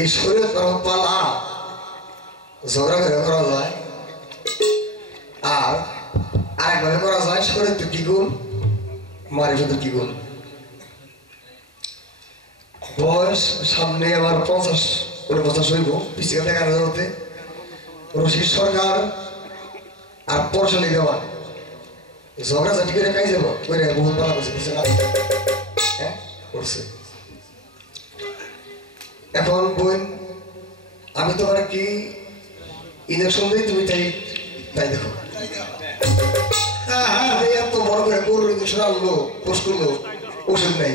এই শরীর পালা ঝগড়া করা যায় আর আরেকভাবে করা যায় শরীর তো কি গুণ মারি শুধু কি গুণ বয়স সামনে আবার 50-49 হইব পিছিয়ে দেখানো যাতে রশিদ সরকার আর পরশালি দেওয়া ঝগড়া জাতি করে খাই যাব করে বহুত পালা করছে পিছিয়ে না হ্যাঁ করছে এখন বোন আমি তোমার কি ইঞ্জেকশন দিই তুমি তাই তাই দেখো এত বড় করে গরুর ইঞ্জেকশন আনলো পোস্ট করলো ওষুধ নেই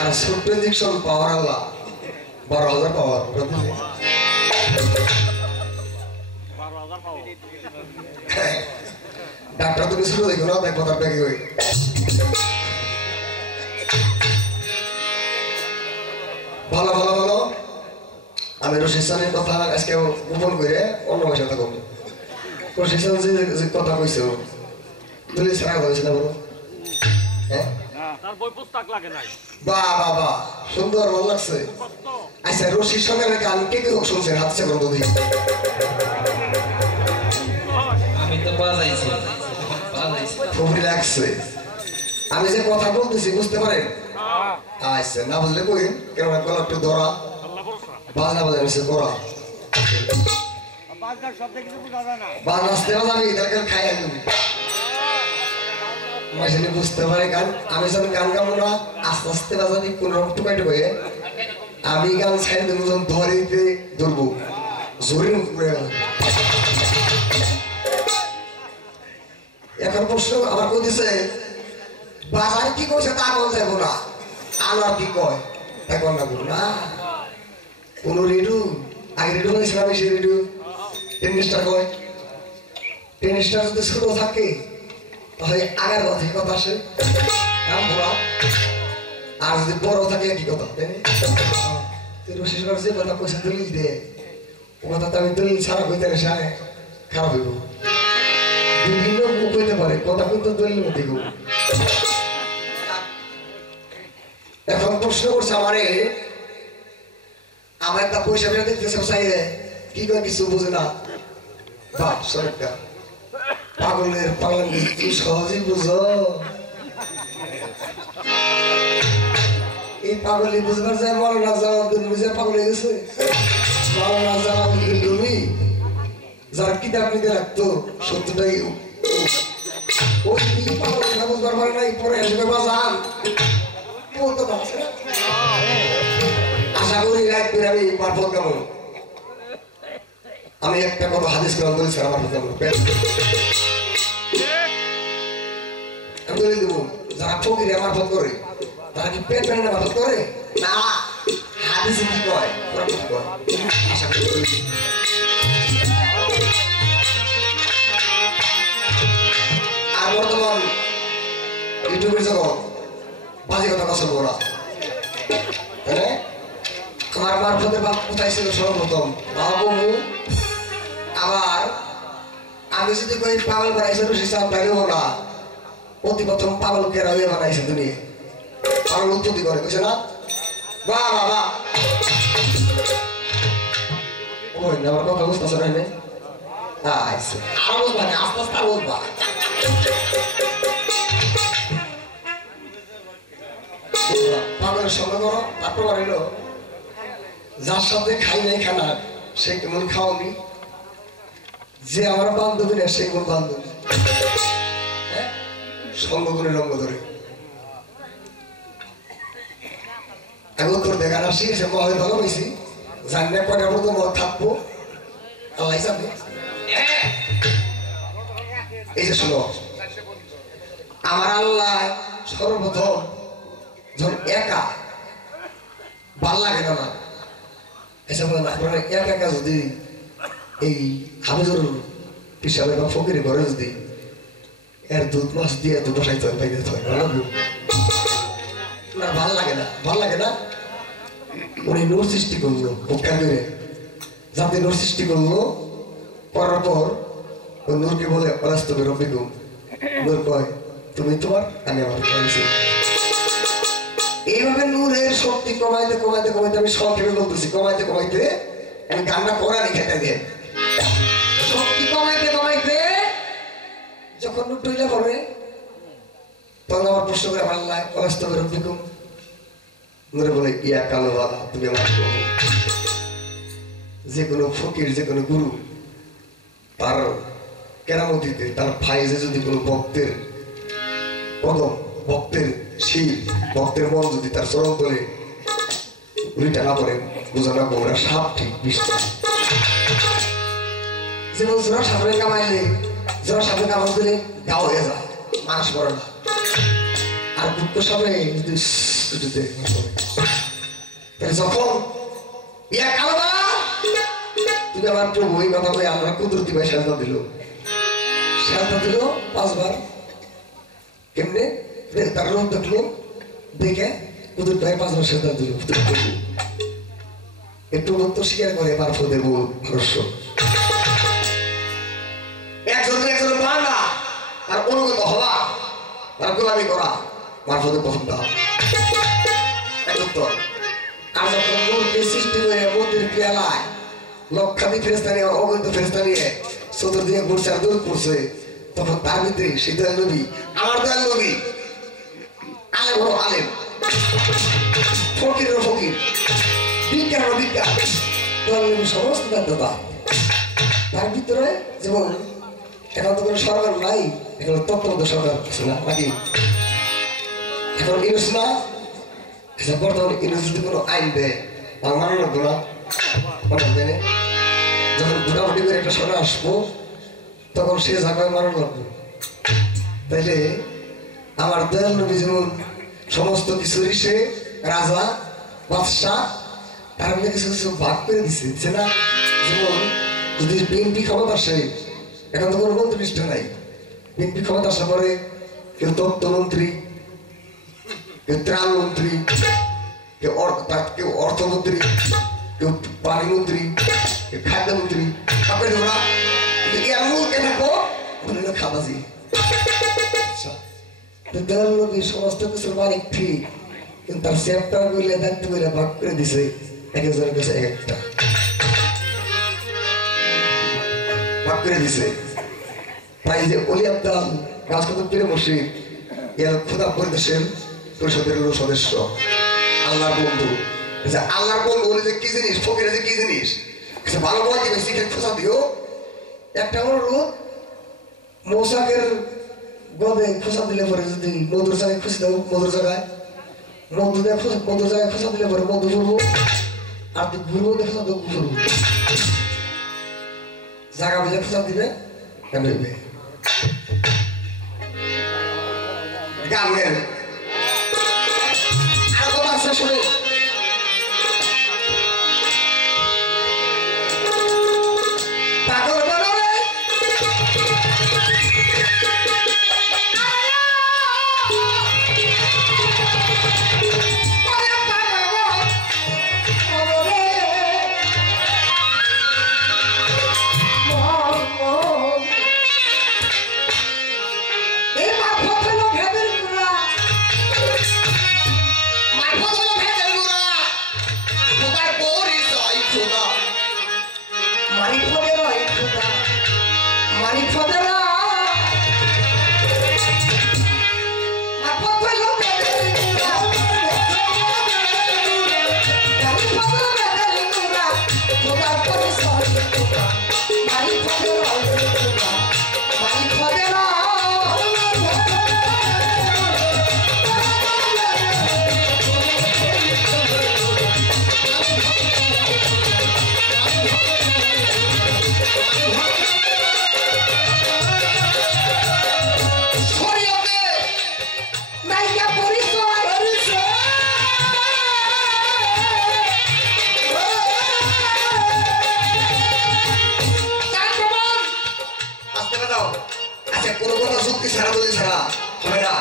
আর ছোট্ট ইঞ্জেকশন পাওয়ার আল্লাহ 12,000 পাওয়ার ডাক্তার তুমি শুরু দেখো না দেখো তার ব্যাগে হয়ে ভালো ভালো ভালো আমি রশিদ কথা আজকে গোপন করে অন্য ভাষাতে বলবো রশিদ যে কথা কইছে তুই সারা কথা হয়েছে না বলো হ্যাঁ বাহ বাহ বাহ সুন্দর ভালো লাগছে আচ্ছা রশিদ সরকারের গান কে কে শুনছেন হাত চেপে তো দেখি আমি তো বাজাইছি খুব রিল্যাক্সে আমি যে কথা বলতেছি বুঝতে পারেন আচ্ছা না বুঝলে কইন কেন গলা একটু ধরা বাজনা বাজাইছে করা বাজনার শব্দে কিছু বোঝা যায় না বাজনা আসতে বাজাবি এটাকে খাই তুমি মাঝে বুঝতে পারে গান আমি যখন গান গাবো না আস্তে আস্তে বাজাবি কোন রকম টুকাই টুকাই আমি গান ছাই দেবো যখন ধরিতে ধরবো জোরে উপরে এখন প্রশ্ন আমার কইতেছে বাজার কি কইছে তা বল যাবো না আলার কি কয় এখন না বল না কোন রেডু আগে রেডু মানে ইসলামী সেই রেডু টেনিসটা কয় টেনিসটা যদি ছোট থাকে তাহলে আগের কথা কথা আসে নাম বলা আর যদি বড় থাকে কি কথা তাই রশিদ সরকার যে কথা কইছে দলিল দে ও কথা তো আমি দলিল ছাড়া কইতে গেছে খারাপ হইব বিভিন্ন মুখ হইতে পারে কথা কিন্তু দলিল মধ্যে গো এখন প্রশ্ন করছে আমারে আমার একটা পয়সা ফেলে দেখতেছে চাইলে কি করে কিছু বুঝে না বাপ সরকার পাগলের পাগল তুই সহজেই বুঝো এই পাগলি বুঝবার যায় মরনা যাওয়া বুঝে পাগল হয়ে গেছে মরনা যাওয়া তুমি যার কিতাব নিতে রাখতো সত্যটাই ওই পাগল বুঝবার পারে নাই পরে এসে বাজান বলতে পারছে আশা করি রাত করে আমি মারফত কেমন আমি একটা কথা হাদিস করে বলছি আমার আমি বলে দেবো যারা ফকির মারফত করে তারা কি পেট প্যানে মারফত করে না হাদিসে কি কয় ওরা কি কয় আশা করি আর বর্তমান ইউটিউবের জগৎ বাজে কথা কথা বলা আমার মারফতের বাপ কোথায় ছিল সর্বপ্রথম বাবু আবার আমি যদি কই পাগল বানাইছে রশি চাপ বাইরেও না অতি প্রথম পাগল কেরা হয়ে বানাইছে তুমি পাগল উত্ততি করে বুঝছে না বাহ বাহ বাহ ওই না আমার কথা বুঝতেছ না আচ্ছা আর বুঝবা না আস্তে আস্তে আর বুঝবা পাগলের সঙ্গে করো তারপর বাড়িলো যার সাথে খাই নাই খানা সে কেমন খাওয়ানি যে আমার বান্ধবী না সে কোন বান্ধবী সঙ্গগুণের রঙ্গ ধরে আমি উত্তর দেখার আসি সে মহলে ভালো হয়েছি জানি না কয়টার মতো মত থাকবো আল্লাহ জানে এই যে শোনো আমার আল্লাহ সর্বপ্রথম যখন একা ভাল লাগে না না এসব আপনারা একা একা যদি এই হাফিজুর হিসাবে বা ফকির ঘরে যদি এর দুধ মাছ দিয়ে দুটো সাইতে হয় পাইতে হয় না ভাল লাগে না ভাল লাগে না উনি নূর সৃষ্টি করলো উপকার করে যাতে নূর সৃষ্টি করলো করার পর ওই নূরকে বলে অরাস্তবে রব্বিকুম নূর কয় তুমি তোমার আমি আমার এইভাবে নূরের শক্তি কমাইতে কমাইতে কমাইতে আমি সংক্ষেপে বলতেছি কমাইতে কমাইতে আমি গান্না করারই খেতে দিয়ে শক্তি কমাইতে কমাইতে যখন নূর টইলা পড়ে তখন আমার প্রশ্ন করে আমার আল্লাহ অরাস্তবে রব্বিকুম নূরে বলে ইয়া কালো বাবা তুমি আমার প্রভু যে কোনো ফকির যে কোনো গুরু তার কেরামতিতে তার ফাইজে যদি কোনো ভক্তের কদম ভক্তের শির ভক্তের মন যদি তার চরম করে উল্টা না পড়ে বোঝানো ওরা সাপ ঠিক বৃষ্টি যেমন জোড়া সাপের কামাইলে জোড়া সাপের কামাজ দিলে গাও হয়ে যায় মানুষ পড়ে না আর দুঃখ সাপে যদি যখন ইয়া কালো বাবা তুমি আমার প্রভু এই কথা বলে আমরা কুদরতি ভাই সাজা দিল 5 বার কেমনে তার রোগ দেখলো দেখে কুদরতি ভাই 5 বার সাজা দিল একটু তো স্বীকার করে মারফতের বল ভরস্য একজন বাংলা আর অনুগত হওয়া তার গোলামি করা মারফতের প্রথম দাও উত্তর আর যখন নূরকে সৃষ্টি করে মন্দির পেয়ালায় লক্ষাধিক ফেরেশতা নিয়ে অগণিত ফেরেশতা নিয়ে চতুর্দিকে ঘুরছে আর দূর করছে তখন তার ভিতরে সেই দয়াল নবী আমার দয়াল নবী আলেম হলো আলেম ফকির হলো ফকির বিজ্ঞান হলো বিজ্ঞান দয়াল নবী সমস্ত ব্যর্থতা তার ভিতরে যেমন এখন তো কোনো সরকার নাই এখন তত্ত্ববদ্ধ সরকার আছে না নাকি এখন ইউজ না বর্তমানে ইউজ যদি কোনো আইন দেয় বাংলা লাগতো না যখন মোটামুটি করে একটা সরে আসবো তখন সে জায়গায় মারা লাগবে তাইলে আমার দয়াল নবী যেমন সমস্ত কিছুরই সে রাজা বাদশাহ তার মধ্যে কিছু কিছু ভাগ করে দিচ্ছে না যেমন যদি বিএনপি ক্ষমতা আসে এখন তো কোনো মন্ত্রী নিষ্ঠ নাই বিএনপি ক্ষমতা আসার পরে কেউ তথ্যমন্ত্রী কেউ ত্রাণমন্ত্রী কেউ অর্থমন্ত্রী কেউ পানিমন্ত্রী কেউ খাদ্যমন্ত্রী আপনি তোমরা এমন কে থাকবো খাবাজি সমস্ত কিছুর মালিক ঠিক কিন্তু তার চ্যাপ্টার গুলো দায়িত্ব গুলো ভাগ করে দিছে এক একজনের কাছে এক একটা ভাগ করে দিছে তাই যে অলি আব্দাল গাছকত পীর মুর্শিদ এর খোদা পরিদেশের পরিষদের সদস্য আল্লাহর বন্ধু আল্লাহর বন্ধু বলে যে কি জিনিস ফকিরে যে কি জিনিস ভালো বলা দিবে শিখে খোঁজা দিও একটা অনুরোধ মৌসাকের গদে খোঁজা দিলে পরে যদি মধুর জায়গায় খুশি দাও মধুর জায়গায় মধুর জায়গায় খোঁজা দিলে পরে মধু ঘুরবো আর তুই ঘুরবো দেখো ঘুরবো জায়গা বুঝে খোঁজা দিবে কেন গান গেলে আর কথা আছে শুনে Oh মানিক ফদের মানিক ফদের ছাড়া বলে ছাড়া হবে না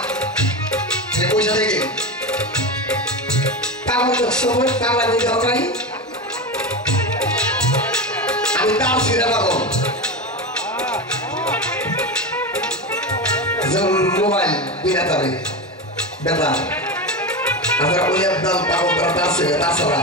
সে পয়সা থেকে সময় টাকা নিতে হবে আমি তার ছিঁড়ে পাবো যেমন মোবাইল বিরাতারে বেতার আমরা ওই একদম পাবো তার ছেড়ে তাছাড়া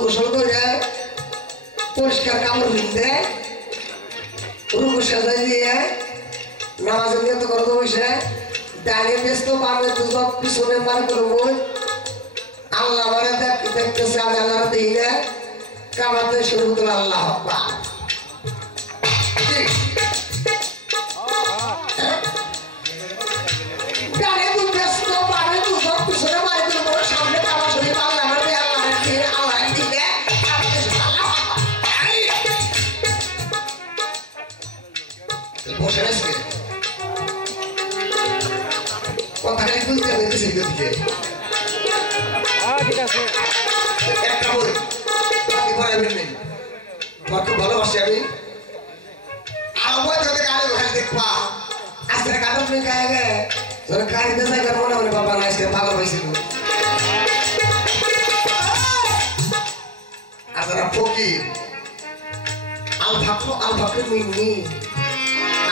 গোসল করে পরিষ্কার কাপড় কিনতে রুকু সাজাই দিয়ে নামাজের নিয়ত করতে বসে ডানে ব্যস্ত বামে তো সব পিছনে বার করবো আল্লাহ মানে দেখতেছে আজ আল্লাহ দিলে কামাতে শুরু করলো আল্লাহ ডানে তো ব্যস্ত বামে তো সব পিছনে বার করবো সামনে কামা শরীর আল্লাহ বসে আছে কথাটাই বুঝতে পেরেছি দিকে একটা বই বাকি পড়াবেন নেই আমার খুব ভালোবাসি আমি আর বই তোকে গাড়ি ওখানে দেখবা আজকে কাগজ নিয়ে গায়ে গায়ে তোর গাড়িতে যাইবার মনে মনে বাবা না আজকে পাগল হয়েছিল আর যারা ফকির আল ফাকর মিনি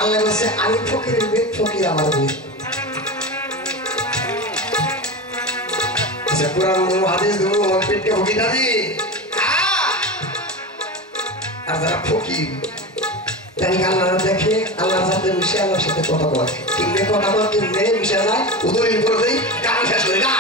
আল্লাহ বলছে আমি ফকিরের বেদ ফকির আমার বেদ আচ্ছা কোরআন হাদিস দুটো পেটে ফকির দাদি আর যারা ফকির জানি আল্লাহ দেখে আল্লাহর সাথে মিশে আল্লাহর সাথে কথা বলে কিনলে কথা বল কিনলে মিশে যায় উদয় করে দেয় গান শেষ করে না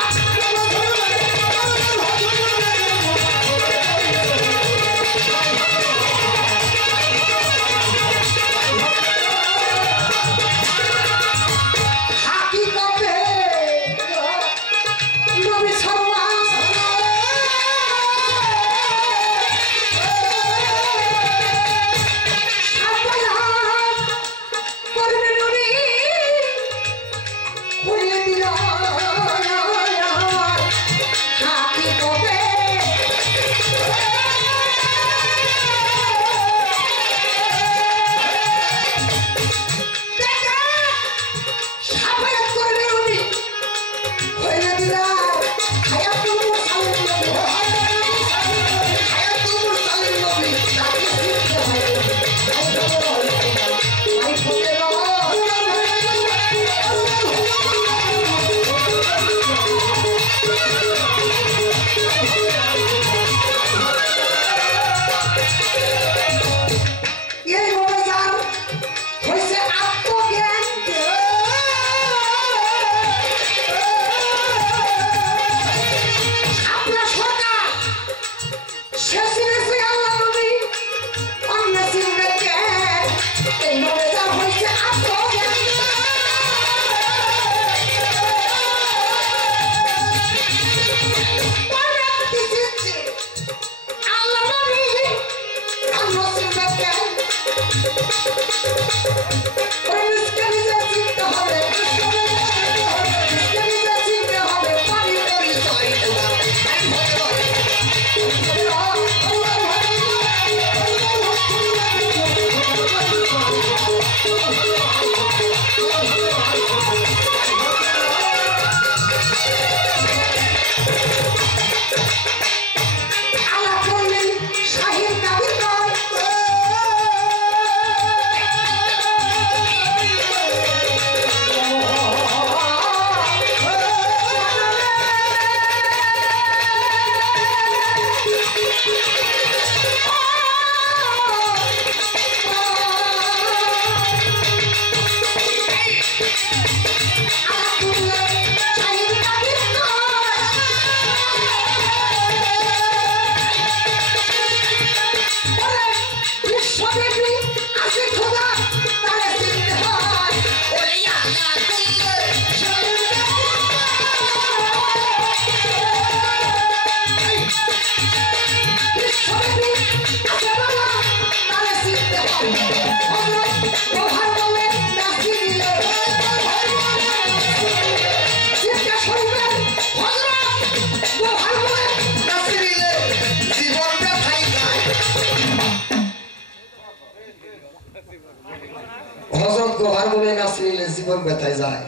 জীবন ব্যথায় যায়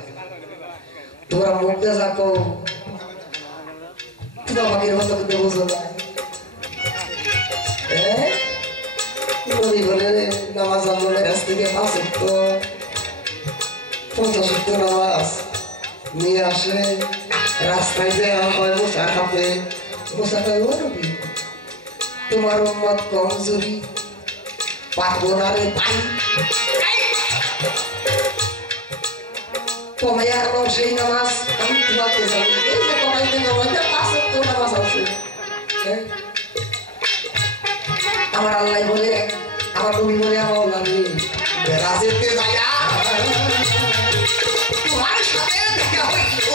তোমরা মুখ দিয়ে যাকো তোমরা বাকির মতো কিন্তু বুঝো না নবী বলে নামাজ আল্লাহর কাছ থেকে 5 ওয়াক্ত 50 ওয়াক্ত নামাজ নিয়ে আসে রাস্তায় দেওয়া হয় মুসাফে ও নবী তোমার উম্মত কমজোরি পারবো না রে ভাই কমাই আর সেই নামাজ আমি তোমাকে জানি এই যে কমাইতে কমাইতে 5 ওয়াক্ত নামাজ আছে আমার আল্লাহ বলে আমার নবী বলে আমার নবী বেরাজেতে যায়া তোমার সাথে দেখা হইল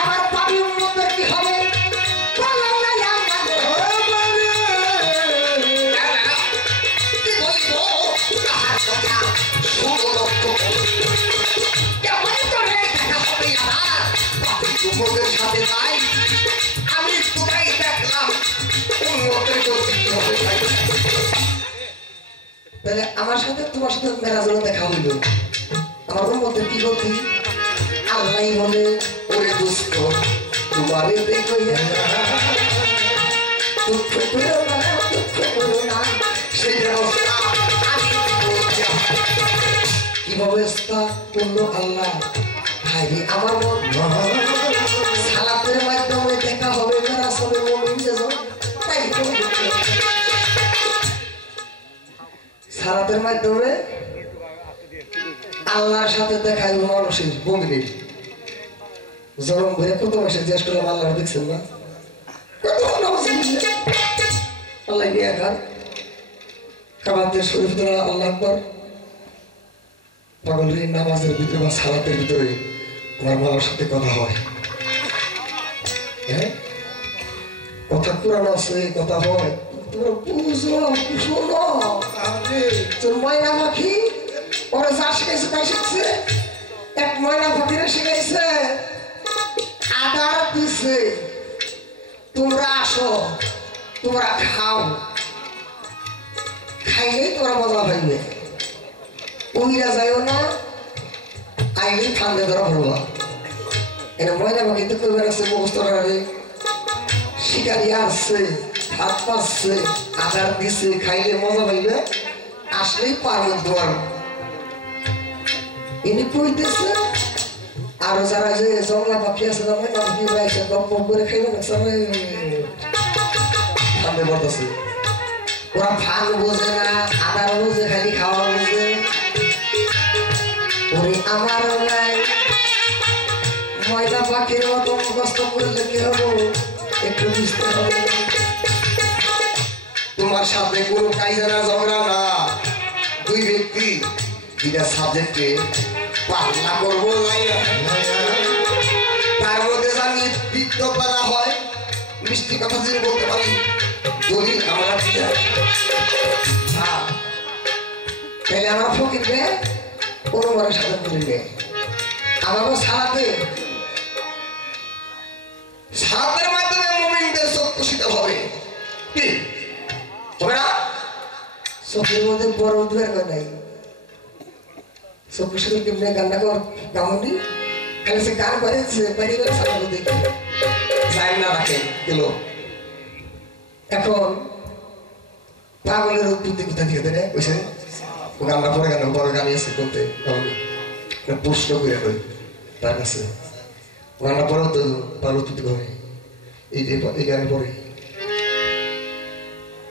আমার পাপী উম্মতের কি হবে বললাম না কি বলিব তাহার কথা শুনো রক্ত কেমন করে দেখা হবে আমার পাপী উম্মতের সাথে তাই আমি তোরাই দেখলাম তাহলে আমার সাথে তোমার সাথে মেরাজের দেখা হইল আমার মধ্যে কি গতি আল্লাহ বলে ওরে দুষ্ট তোমারে দেখো দুঃখ করো না সেই ব্যবস্থা কি ব্যবস্থা করলো আল্লাহ ভাই আমার মন সালাতের মাধ্যমে দেখা হবে মেরাজ হবে মুমিন যেজন তাই সালাতের মাধ্যমে আল্লাহর সাথে দেখা হইল মানুষের মুমিনের জরম ভরে কত মাসে জ্যেষ্ঠ আল্লাহ দেখছেন না কত নামাজ আল্লাহ নিয়ে খান কাবাতে শরীফ দ্বারা আল্লাহ আকবার পাগলের নামাজের ভিতরে বা সালাতের ভিতরে আমার মালার সাথে কথা হয় হ্যাঁ কথা কোরআন আছে কথা হয় তোমরা বুঝো শোনো তোর ময়না পাখি ওরা যা শিখাইছে তাই শিখছে এক ময়না পাখিরে শিখাইছে আদার দিছে তোমরা আসো তোমরা খাও খাইলেই তোমরা মজা পাইবে উইরা যাইও না আইলেই ঠান্ডা ধরা পড়বা এটা ময়না পাখি তো করবে আছে মুখস্থ করে শিকারি আসছে হাত পাচ্ছে আদার দিছে খাইলে মজা পাইবে আসলেই পারবে তোমার ইনি কইতেছে আর যারা যে জংলা পাখি আছে না ময়না পাখি বাইসে গপ করে খাইবে না ঠান্ডা পড়তেছে ওরা ভাগ বোঝে না আদার বোঝে খালি খাওয়া বোঝে ওরে আমারও নাই ময়না পাখির মতো কষ্ট করলে কি হবো একটু বুঝতে হবে তোমার সাথে কোনো কাইজানা ঝগড়া না দুই ব্যক্তি দুইটা সাবজেক্টে পাল্লা করবো তার মধ্যে জানি তিক্ত করা হয় মিষ্টি কথা যদি বলতে পারি দলিল আমরা তাহলে আমার ফকিরকে অনুমানের সাথে করিবে আমারও সালাতের মাধ্যমে মুমিনদের চক্ষু শীতল হবে কি হবে না চোখের মধ্যে বড় উদ্বেগ নাই চক্ষু শীতল কেমনে গান্না কর কামনি খালি সে গান করেছে বাড়ি করে সালাম দেখি যাই না রাখে গেল এখন পাগলের উৎপত্তি কোথা থেকে দেয় বুঝছেন গানটা পরে গান বড় গান এসে করতে প্রশ্ন করে কই তার কাছে গানটা পরেও তো ভালো উৎপত্তি করে এই গানে পরে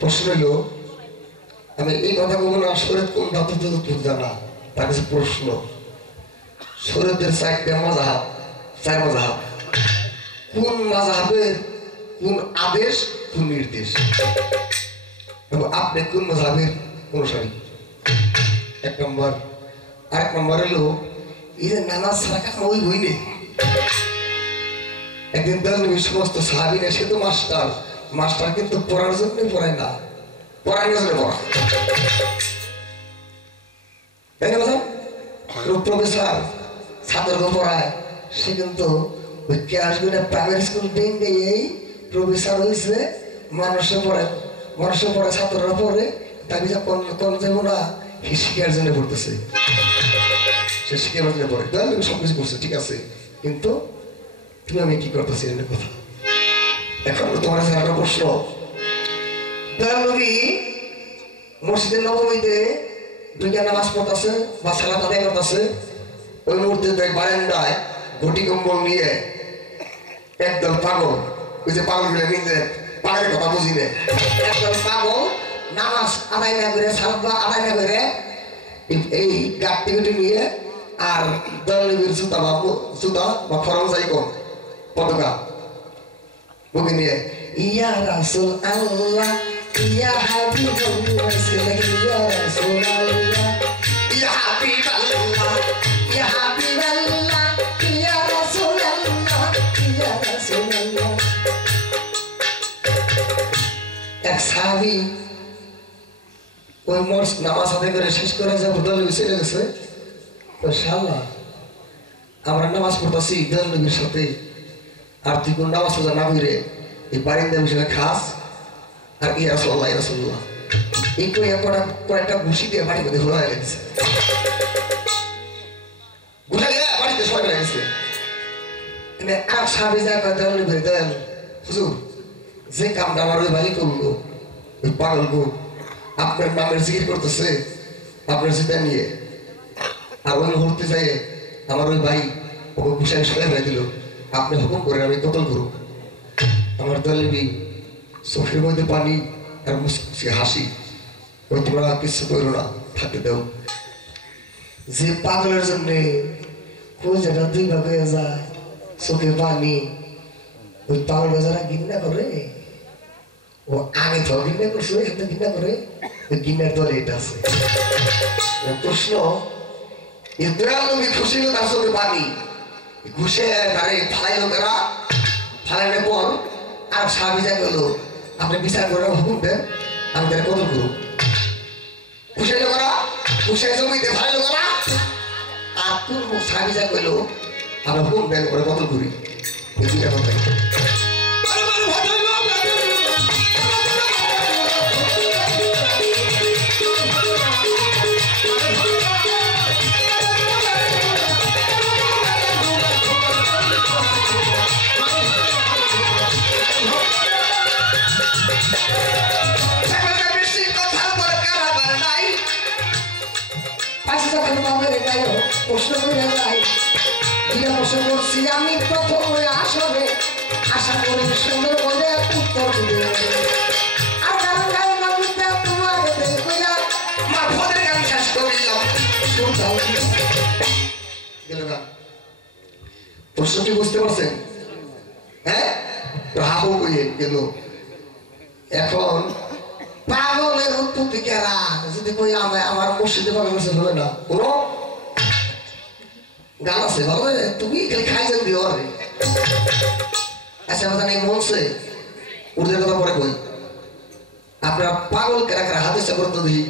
প্রশ্ন হইল আমি এই কথা বলবো না শরীর কোন ধাতু জানা তার কাছে প্রশ্ন শরীরের 4টা মাযহাব 4 মাযহাব কোন মাযহাবের কোন আদেশ কোন নির্দেশ এবং আপনি কোন মাযহাবের অনুসারী 1 নম্বর আরেক নম্বর হলো এই যে নামাজ ছাড়া কাজ ওই হইনি একদিন দেখলেন সমস্ত সাহাবীরা সে তো মাস্টার কিন্তু পড়ার জন্য পড়ায় না পড়ানোর জন্য পড়া তাই না কথা প্রফেসর ছাত্রকে পড়ায় সে কিন্তু ওই ক্লাসগুলো প্রাইমারি স্কুল ভেঙে এই প্রফেসর হয়েছে মানুষে পড়ে ছাত্ররা পড়ে তাকে যা কোন যাবো না শিক্ষার জন্য পড়তেছে, সে শিক্ষার জন্য পড়ে, দয়াল নবী সবকিছু করছে ঠিক আছে, কিন্তু তুমি আমি কি করতেছি এর কথা। এখন তোমার কাছে একটা প্রশ্ন, দয়াল নবী মসজিদের নবমীতে দুইটা নামাজ পড়তেছে বা সালাত আদায় করতেছে, ওই মুহূর্তে বারান্দায় ঘটি কম্বল নিয়ে একদল পাগল, ওই যে পাগলগুলো নিয়ে পাগলের কথা বুঝি না, একদল পাগল নামাজ আদায় না করে সালাত আদায় না করে এই গাঁটটি গুটি নিয়ে আর দয়াল নবীর জুতা বা খরম যাই কম পতাকা বুকে নিয়ে ইয়া রাসূল আল্লাহ ইয়া হাবিবাল্লাহ ইয়া রাসূল আল্লাহ ইয়া হাবিবাল্লাহ ইয়া হাবিবাল্লাহ ইয়া রাসূল আল্লাহ ইয়া রাসূল আল্লাহ। এক সাহাবী ওই মোর নামাজ আদায় করে শেষ করে যা দয়াল নবী চলে গেছে, তো শালা আমরা নামাজ পড়তেছি দয়াল নবীর সাথে, আর তুই কোন নামাজ পড়া না করে এই বারিন্দা বসে খাস আর ইয়া রাসূলুল্লাহ ইয়া রাসূলুল্লাহ এই কয়েকটা ঘুষি দিয়ে বাড়ি মধ্যে ঘোরা গেছে, ঘুরা গেলে বাড়িতে সবাই গেছে। আর সাহাবী যা কয় দয়াল নবী দয়াল হুজুর যে কামটা আমার ওই ভাই করলো, ওই পাগল গো আপনার নামের জিকির করতেছে আপনার জিতা নিয়ে, আর ওই মুহূর্তে যাই আমার ওই ভাই ওকে ঘুষাই সবাই ফেলে দিল, আপনি হুকুম করেন আমি কতল করুক। আমার দয়ালবি চোখের মধ্যে পানি আর মুসকি হাসি, ওই তোমরা কিছু করো না থাকতে দাও। যে পাগলের জন্য কোজাটা দুই ভাগ হয়ে যায়, চোখে পানি, ওই পাগল যারা ঘৃণা করে ও আগে তো ঘৃণা করছে, ওই হাতে ঘৃণা করে, ওই ঘৃণার দলে এটা আছে। প্রশ্ন, দয়াল নবী খুশি হলো তার চোখে পানি, ঘুষে তারে ফালাইলো কারা, ফালাইলে পর আর সাহাবী যা করলো আপনি বিচার করে হুকুম দেন আমি তার কতল করব। ঘুষাইলো কারা, ঘুষে জমিতে ফালাইলো কারা, আর কোন সাহাবী যা করলো আমরা হুকুম দেন করে কতল করি। এই দুইটা কথা প্রশ্ন করে যাই, প্রশ্ন করছি আমি প্রথম আসবে, আশা করি সুন্দর বলে উত্তর দিবে। প্রশ্নটি বুঝতে পারছেন? হ্যাঁ, হাবু কইয়ে গেল। এখন পাগলের উৎপত্তি কেরা, যদি কই আমার মসজিদে পাগল হবে না, কোনো গান আছে ভালো, তুমি খালি খাই যান দিও রে। আচ্ছা কথা নেই মনসে উর্দের কথা পরে কই, আপনার পাগল কেরা কেরা হাতে চাকর তো দেখি,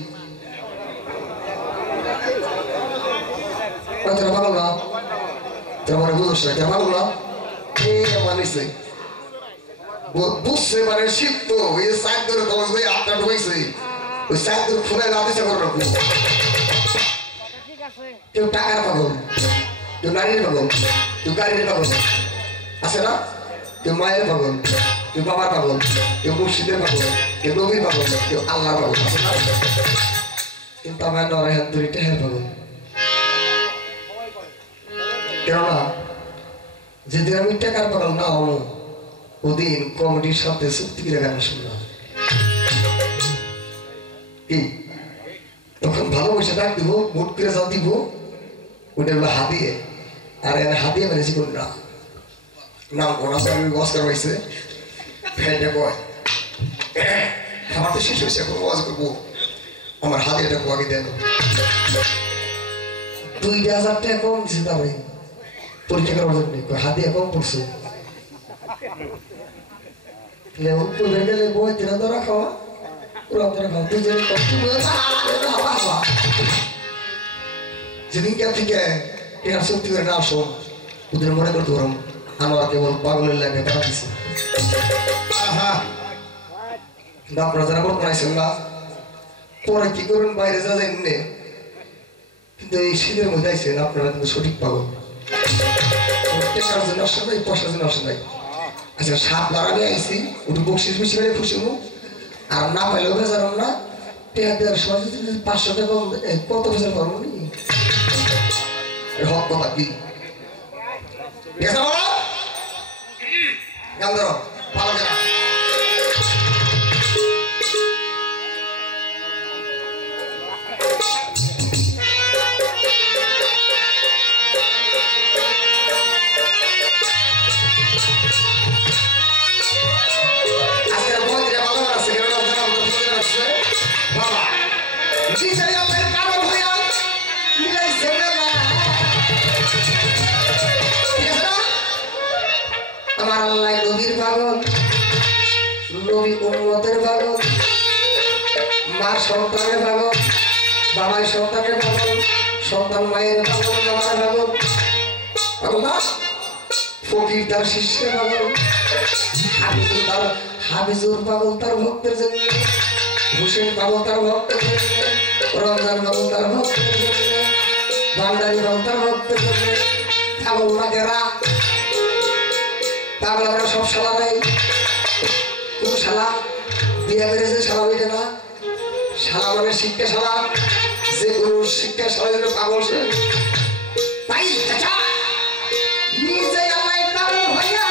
তোরা পাগল না, তোরা মনে বুঝছ না, তোরা পাগল না, মানিছে বুঝছে মানে শীত তো ওই সাইড ধরে তোমার আটটা ঢুকাইছে, ওই সাইড ধরে খুলে হাতে চাকর রাখবো। কেউ টাকার পাগল, কেউ নারীর পাগল, কেউ গাড়ির পাগল আছে না, কেউ মায়ের পাগল, কেউ বাবার পাগল, কেউ মুর্শিদের পাগল, কেউ নবীর পাগল, কেউ আল্লাহর পাগল আছে না। কিন্তু আমার নয় হাত ধরে টেহার পাগল, কেননা যেদিন আমি টাকার পাগল না হবো ওদিন কমিটির সাথে চুক্তি করে গান শুনলাম, কি তখন ভালোবাসা ডাক দিব, মুট করে যা দিব ওটা হলো হাতিয়ে, আর এখানে হাতিয়ে মেরেছি কোন না নাম কোন অস্কার পাইছে ফেটে কয় আমার তো শেষ হয়েছে, এখন ওয়াজ করবো, আমার হাতিয়েটা কোয়াকে দেন 2000 টাকা কম দিছে, তবে পরীক্ষা করার জন্য হাতিয়ে কম পড়ছে, গেলে বই তেরা ধরা খাওয়া ওরা ধরা খাওয়া তুই যেদিন কে থেকে সত্যি করে না আসো ওদের মনে করতে পারো আমার কেবল পাগলের লাগে তারা দিচ্ছে। আপনারা যারা বর্তমানে আইসেন না পরে কি করবেন বাইরে যা যাই কিন্তু এই শীতের মধ্যে আইছেন আপনারা কিন্তু সঠিক পাবেন টাকার জন্য আসে নাই পয়সার জন্য আসে নাই আচ্ছা সাপ লড়াবে আইসি ওটু বকশিস বেশি করে খুশি হোক আর না পাইলেও বেজার না টাকা দেওয়ার সময় যদি 500 টাকা কত বেজার পারবো নি হক কথা কি ঠিক আছে বাবা গান ধরো ভালো কেনা আমার আল্লাহ নবীর পাগল নবী উম্মতের পাগল মা সন্তানের পাগল বাবাই সন্তানের পাগল সন্তান মায়ের পাগল বাবার পাগল আল্লাহ ফকির তার শিষ্যের পাগল হাফিজুর পাগল তার ভক্তের জন্য হুসেন পাগল তার ভক্তের জন্য রমজান পাগল তার ভক্তের জন্য ভান্ডারি পাগল তার ভক্তের জন্য পাগল মাকেরা পাগল আমরা সব শালা দেয় কোন শালা বিয়ে করেছে শালা হইলে না শালা মানে শিক্ষা শালা যে কোনো শিক্ষা শালা যেন পাগল সে তাই নিজে আমায় পাগল হইয়া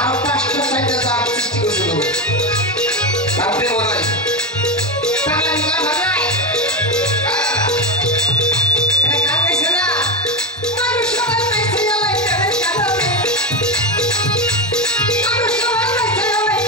আর 5টা 6টা জাত সৃষ্টি করেছিল আপনি বলাই টাকা নিলা ভাই এটা কাটাইছে না মানুষ সবাই পাইছে না লাইতে কাটাবে মানুষ সবাই পাইছে না লাইতে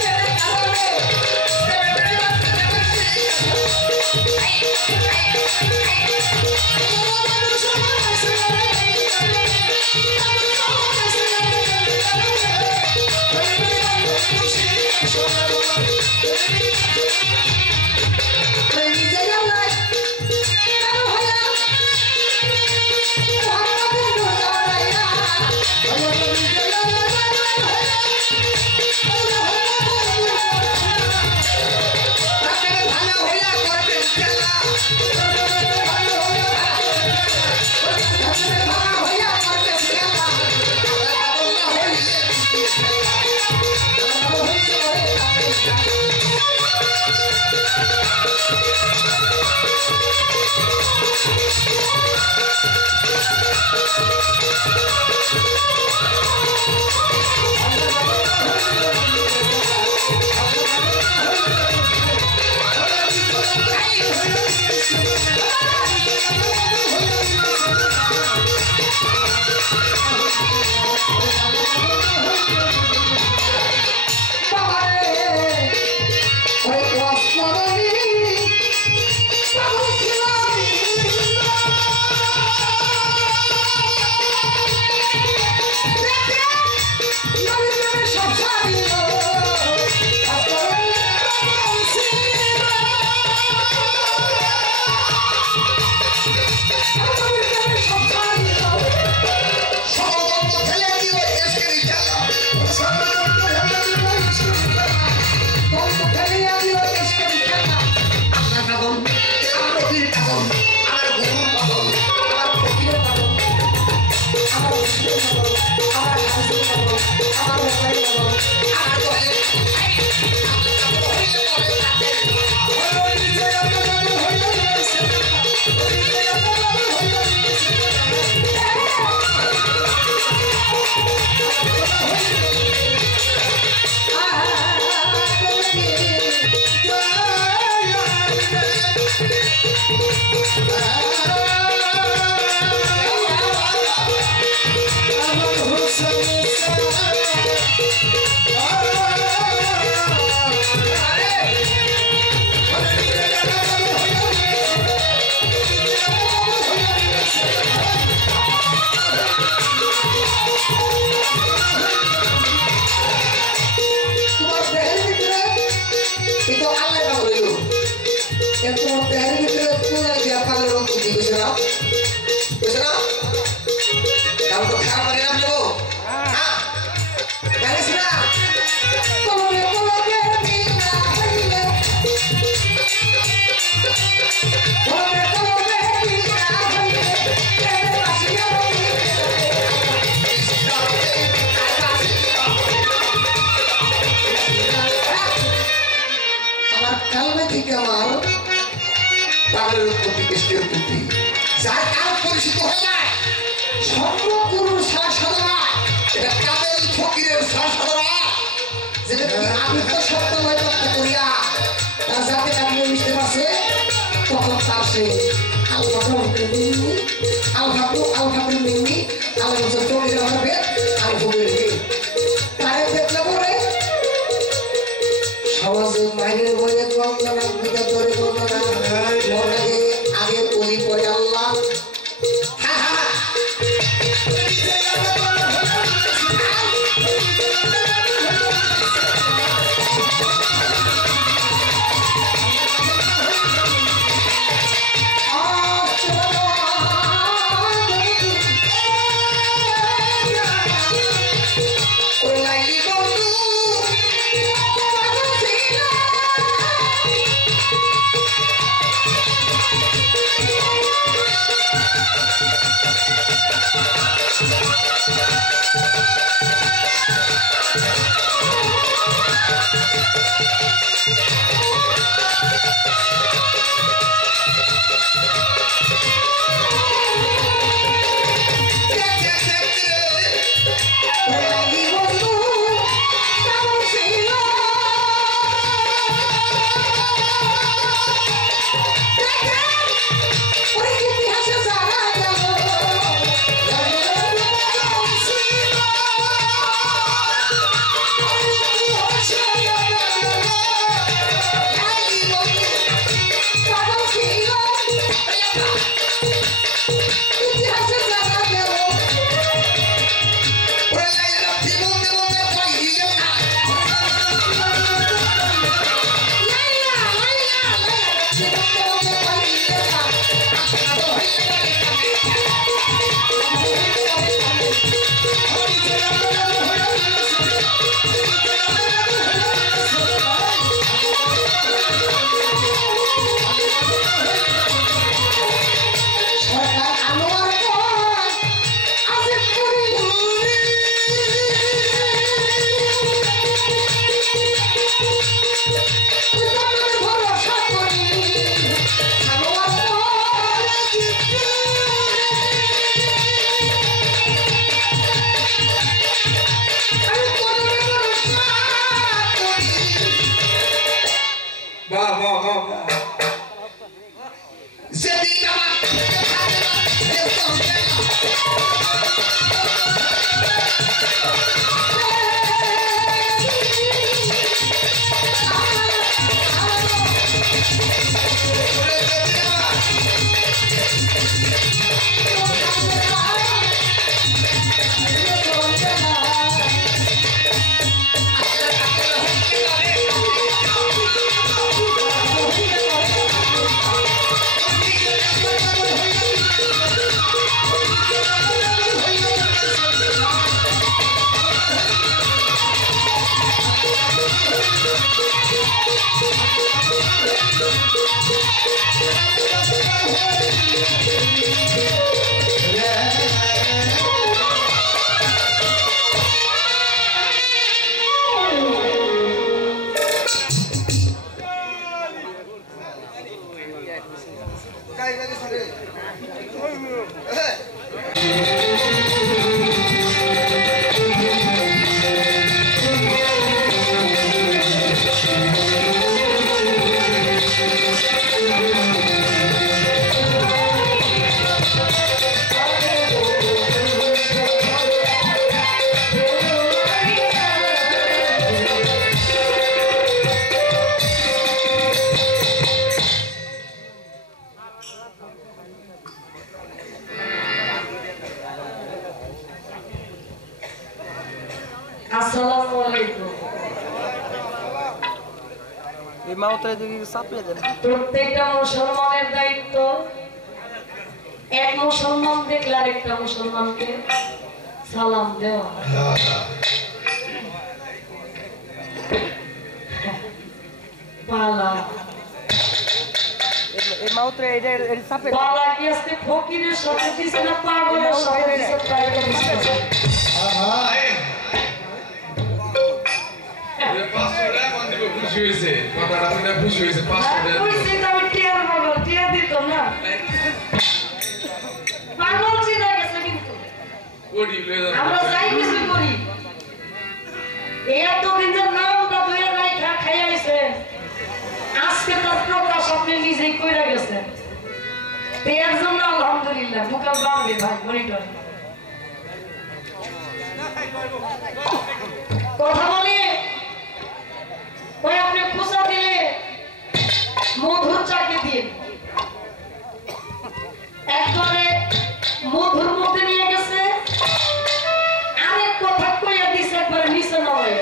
পাগল আমার গুরুর পাগল আমার ফকিরের পাগল আমার ওষুধের পাগল আমার হাসির পাগল আমার মোবাইল পাগল আমার দলের তোমার দেহের ভিতরে পুরা দিয়া পাগলের রক্ত দিয়ে গেছে না বুঝছে না কারণ তো খারাপ লাগে না দেবো হ্যাঁ জানিস না কলমে কলমে বিনা হইলে কলমে কলমে বিনা হইলে প্রেমে বাসিয়া আমার কালমে থেকে আমার পাগলের উৎপত্তি কেষ্টের উৎপত্তি যার কাল পরিচিত হয়ে যায় সর্বগুরুর সাধনা এটা কামেল ফকিরের সাধনা যেটা আমি তো সত্যময় তত্ত্ব করিয়া তার যাতে কাটিয়ে মিশতে পারছে তখন তার সে আলফাকে মিলনি আলফাকে মিলনি আলফা চলে যাবে আলফাকে তারে দেখলে পরে সমাজে মাইনের বইয়ে বন্দনা বিদার ধরে বন্দনা মনে আগে বলি পরে আল্লাহ আসসালামু আলাইকুম। প্রত্যেকটা মুসলমানের দায়িত্ব এক মুসলমান দেখলে আরেকটা মুসলমানকে সালাম দেওয়া। পালা পালা কি আজকে ফকিরের সাথে দিছে না পাগলের সাথে দিছে? খুশি হয়েছে কথাটা শুনে খুশি হয়েছে 500 খুশি তো আমি টিয়ার বলবো, টিয়া দিত না। পাগল চিন্তা গেছে কিন্তু আমরা যাই কিছু করি এতদিন যে নামটা ধরে নাই খাইয়াছে আজকে তার প্রকাশ আপনি নিজেই কইরা গেছেন। এর জন্য আলহামদুলিল্লাহ মুকাম বাড়বে ভাই মনিটর কথা বলি ওই আপনি খুশা দিলে মধুর চাকে দিন একবারে মধুর মধ্যে নিয়ে গেছে আরেক কথা কইয়া দিছে একবারে নিচে নয়।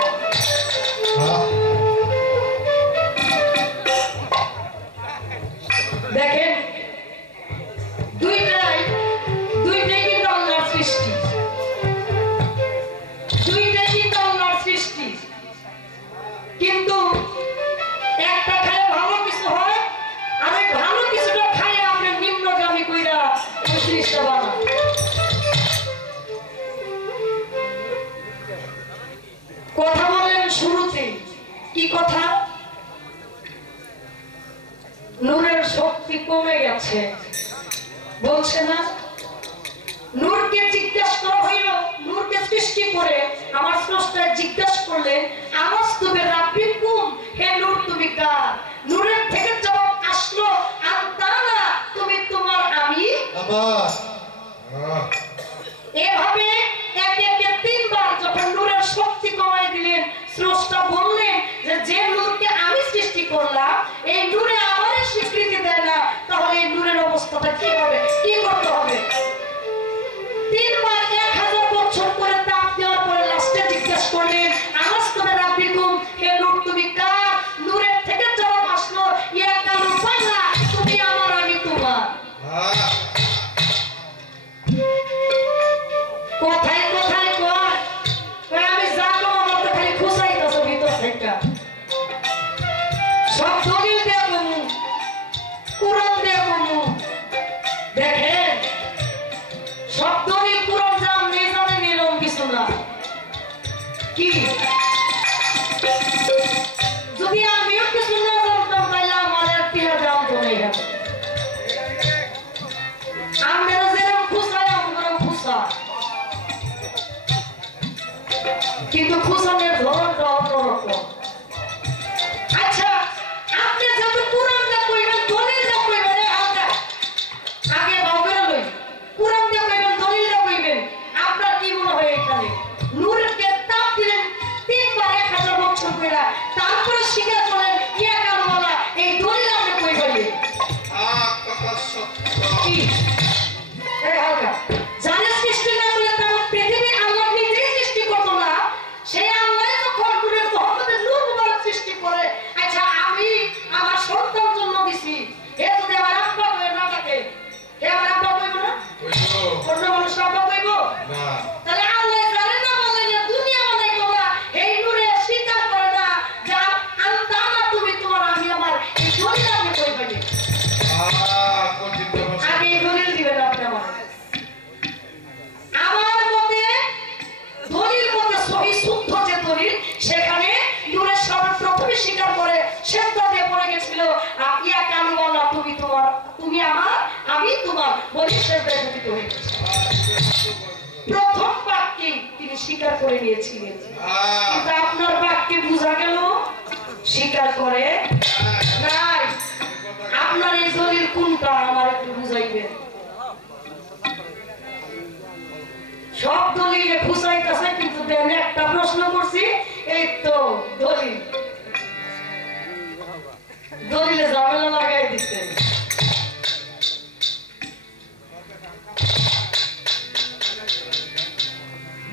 দেখেন দুইটাই কিন্তু আল্লাহর সৃষ্টি, দুইটাই কিন্তু আল্লাহর সৃষ্টি। কিন্তু একটা খায় ভালো কিছু হয় আর এই ভালো কিছুটা খায় আপনি নিম্নগামী কইরা ওই জিনিসটা বানান। কথা বলেন শুরুতে কি কথা? নূরের শক্তি কমে গেছে বলছে না? নূরকে জিজ্ঞাসা করা হইল, নূরকে সৃষ্টি করে আমার স্রষ্টা জিজ্ঞাসা করলেন আমাস্তুবে রাব্বিকুম, হে নূর তুমি কার? নূরের থেকে জবাব আসলো আনতানা, তুমি তোমার আমি। এভাবে একে একে তিনবার যখন নূরের শক্তি কমাই দিলেন স্রষ্টা বললেন যে নূরকে আমি সৃষ্টি করলাম এই নূরে আমারই স্বীকৃতি দেয় না, তাহলে এই নূরের অবস্থাটা কি হবে, কি করতে হবে? তিনবার 1000 বছর পরে তাপ দেওয়ার পরে লাস্টে জিজ্ঞেস করলেন আমাস্তুবে রাব্বিকুম, হে নূর তুমি কার? নূরের থেকে জবাব আসলো ইয়া কালুবাল্লা, তুমি আমার আমি তোমার। কোথায় কোথায় কয় আমি যাবো আমার তো খালি খুশাইতেছে ভিতর থেকে সব দলিল দেব কুরআন দেব। দেখেন সব দলিল কুরআন জান নেই জানে নিলম কিছু না কি যদি আমিও কিছু না জানতাম তাহলে আমার আর টিয়া দাম তো নেই গেল। আমরা যেরকম খুশাই আমরা খুশা কিন্তু খুশানের ধরনটা অন্যরকম। আচ্ছা আপনি যত কুরআন দা কইবেন দলিল দা কইবেন আগে আগে ভাবরা লই কুরআন দা কইবেন দলিল দা কইবেন আপনার কি মনে হয় এখানে নূরকে তাপ দিলেন তিনবার 1000 বছর কইরা তারপরে শিখা চলেন ইয়া কালওয়ালা এই দলিল আপনি কইবেন কথা সত্য কি এই হালকা জানে সৃষ্টি না করলে তার পৃথিবী আল্লাহ নিজেই সৃষ্টি করতো না, সেই আল্লাহ যখন নূরের মুহাম্মদের নূর মুবারক সৃষ্টি করে আচ্ছা আমি আমার সন্তান জন্ম দিছি এ যদি আমার আব্বা হয়ে না থাকে এ আমার আব্বা কইব না? কইছো অন্য মানুষ আব্বা কইব না? তাহলে আল্লাহ জানে না বলে না দুনিয়া বানাই তোমরা এই নূরে স্বীকার করে না যা আনতানা তুমি তোমার আমি আমার এই দলিল আপনি কইবেন কঠিন তো আগে এই দলিল দিবেন তুমি আমার আমি তোমার বলিষ্ঠের ব্যতীত হয়ে গেছে। প্রথম বাক্যে তিনি স্বীকার করে নিয়েছিলেন, কিন্তু আপনার বাক্যে বোঝা গেল স্বীকার করে নাই। আপনার এই দলিল কোনটা আমার একটু বুঝাইবেন। সব দলিলে খুঁচাইতেছে, কিন্তু আমি একটা প্রশ্ন করছি, এই তো দলিল, দলিলে ঝামেলা লাগাই দিচ্ছে।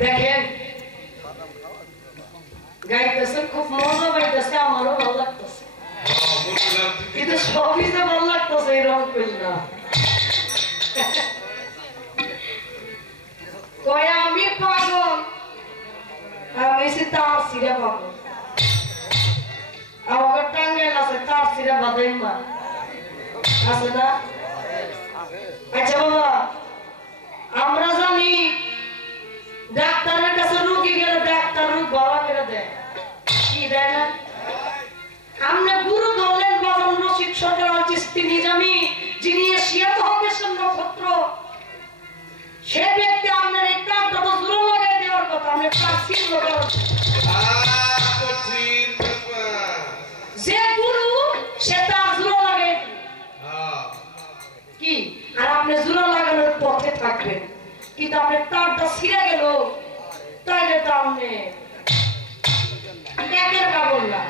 দেখেন গাইতেছে, খুব মজা পাইতেছে, আমারও ভালো লাগতেছে, কিন্তু সবই যে ভালো লাগতেছে এরকম করল না। কয় আমি পাগল, আমি তার সিরা পাগল, আমার টাঙ্গাইল আছে তার সিরা বাদাইমা আছে না। আচ্ছা বাবা, আমরা জানি ডাক্তারের কাছে রোগী গেলে ডাক্তার রোগ ভালো করে দেয়, কি দেয় না? আপনি গুরু ধরলেন বাজান রশিদ সরকার আল চিশতি নিজামী, যিনি এশিয়া মহাদেশের নক্ষত্র, সে ব্যক্তি আপনার এই প্রাণটা তো জোর লাগাই দেওয়ার কথা, আপনি প্রাচীন লোকের যে গুরু সে তার জোর লাগাই কি, আর আপনি জোর লাগানোর পথে থাকবেন, কিন্তু আপনার তারটা ছিঁড়ে গেল, তাইলে তো আপনি একের পাগল না,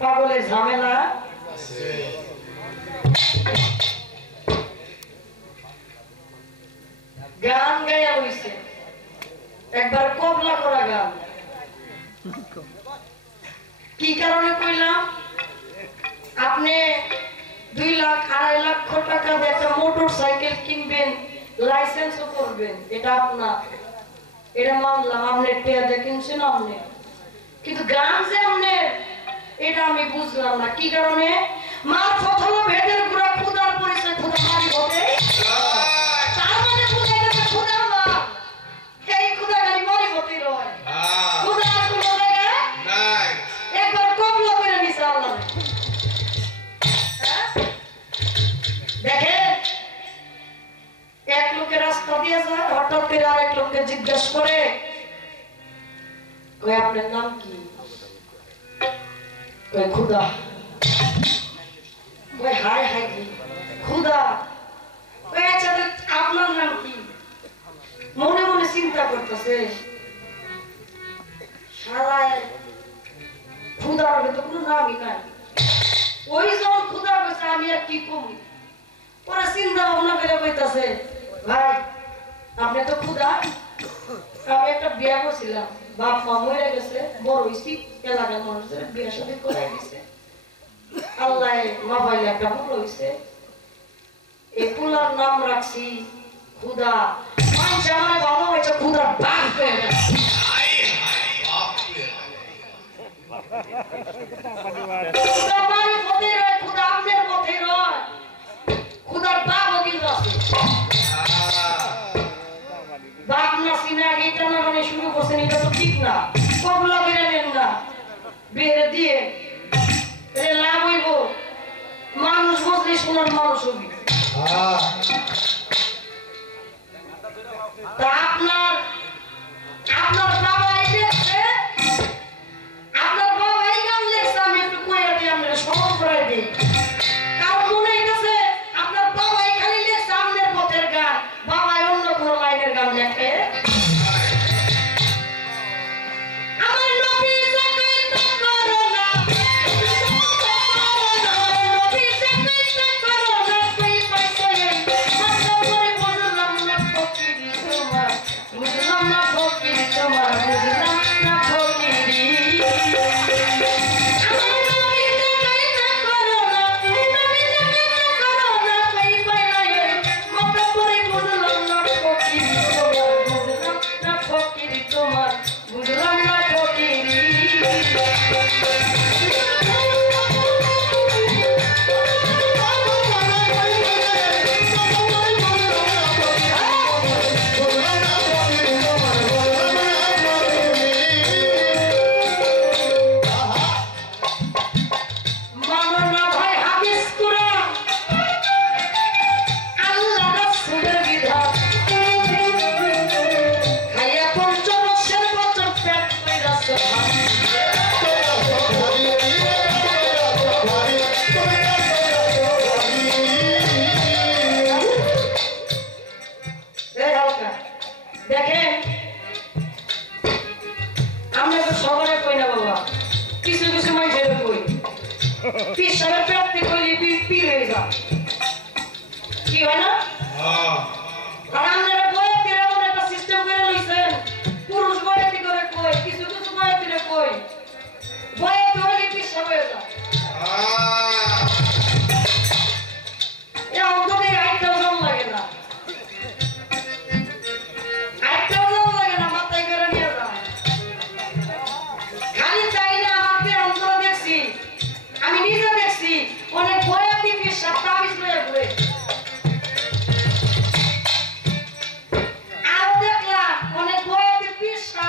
পাগলের ঝামেলা। গান গায়া হইছে, একবার কবলা করা গান। কি কারণে কইলাম? আপনি 2 লাখ 2.5 লক্ষ টাকা দিয়ে একটা মোটর সাইকেল কিনবেন, লাইসেন্সও করবেন, এটা আপনার, এটা মানলাম, আপনি টেয়া দিয়ে কিনছেন আপনি, কিন্তু গান যে আপনি, এটা আমি বুঝলাম না কি কারণে। মার ফসল ভেদের গুড়া খুদার পরিচয়, খুদা মারি হবে, তার মানে বুঝে গেছে খুদা মা, এই খুদা গাড়ি মারি হতে রয়, খুদা কোনো জায়গায় নাই, একবার কবলা করে নিছে আল্লাহ। দেখেন এক লোকের রাস্তা দিয়ে যায়, হঠাৎ করে আরেক লোককে জিজ্ঞাসা করে, ওই আপনার নাম কি? ওই খুদা। ওই হায় হায় কি খুদা? ওই আচ্ছা আপনার নাম কি? মনে মনে চিন্তা করতেছে, শালায় খুদার তো কোনো নামই নাই। ওই যখন খুদা কইছে আমি আর কি কমি, পরে চিন্তা ভাবনা করে কইতাছে, ভাই আপনি তো খুদা, আমি একটা বিয়া করছিলাম, বাপ মা মরে গেছে, বড় হইছি, এলাকার মানুষের বিয়া শাদী করে দিছে, আল্লাহ মাভাইলে একটা পুলো হইছে, এই পুলার নাম রাখছি খুদা। মানুষ আমার ভালো হয়েছে, খুদার বাপ হয়ে গেছে। খুদা মারি পথে রয়, খুদা আপনার পথে রয়, খুদার বাপ কিন্তু আছে। বাপ না সিনা এটা না মানে শুরু করছেন, এটা তো ঠিক না, কবলা বেড়ে নেন না, বেড়ে দিয়ে লাভ হইব, মানুষ বসলে শোনার মানুষ হবি। তা আপনার বাবা এই দেখছে, আপনার বাবা এই গান লেখছে, আমি একটু কইয়া দিই, আমরা সহজ করাই দিই, কারণ মনে হইতেছে আপনার বাবাই খালি লেখছে আপনার পথের গান, বাবাই অন্য কোনো লাইনের গান লেখে। আমার নবী যাকাইতা করো না, নবী যাকাইতা করো না, কই পয়সা মাথা করে বুঝলাম না ফকির তোমার, বুঝলাম না ফকির তোমার, হয় না হ্যাঁ আর আপনারা বয়াতি এমন একটা সিস্টেম করে লইছেন পুরুষ বয়াতি করে কই কিছু কিছু বয়াতি রে কই বয়াতি হলে পিছা হয়ে যায় এ অন্তরে আইটাও জম লাগে না আইটাও জম লাগে না মাথায় করে নিয়ে যায় খালি চাই না আমাকে অন্তর দেখছি আমি নিজে দেখছি অনেক বয়াতি পিছা তাবিজ লয়ে ঘুরে আরো দেখলাম অনেক বয়াতি পিছা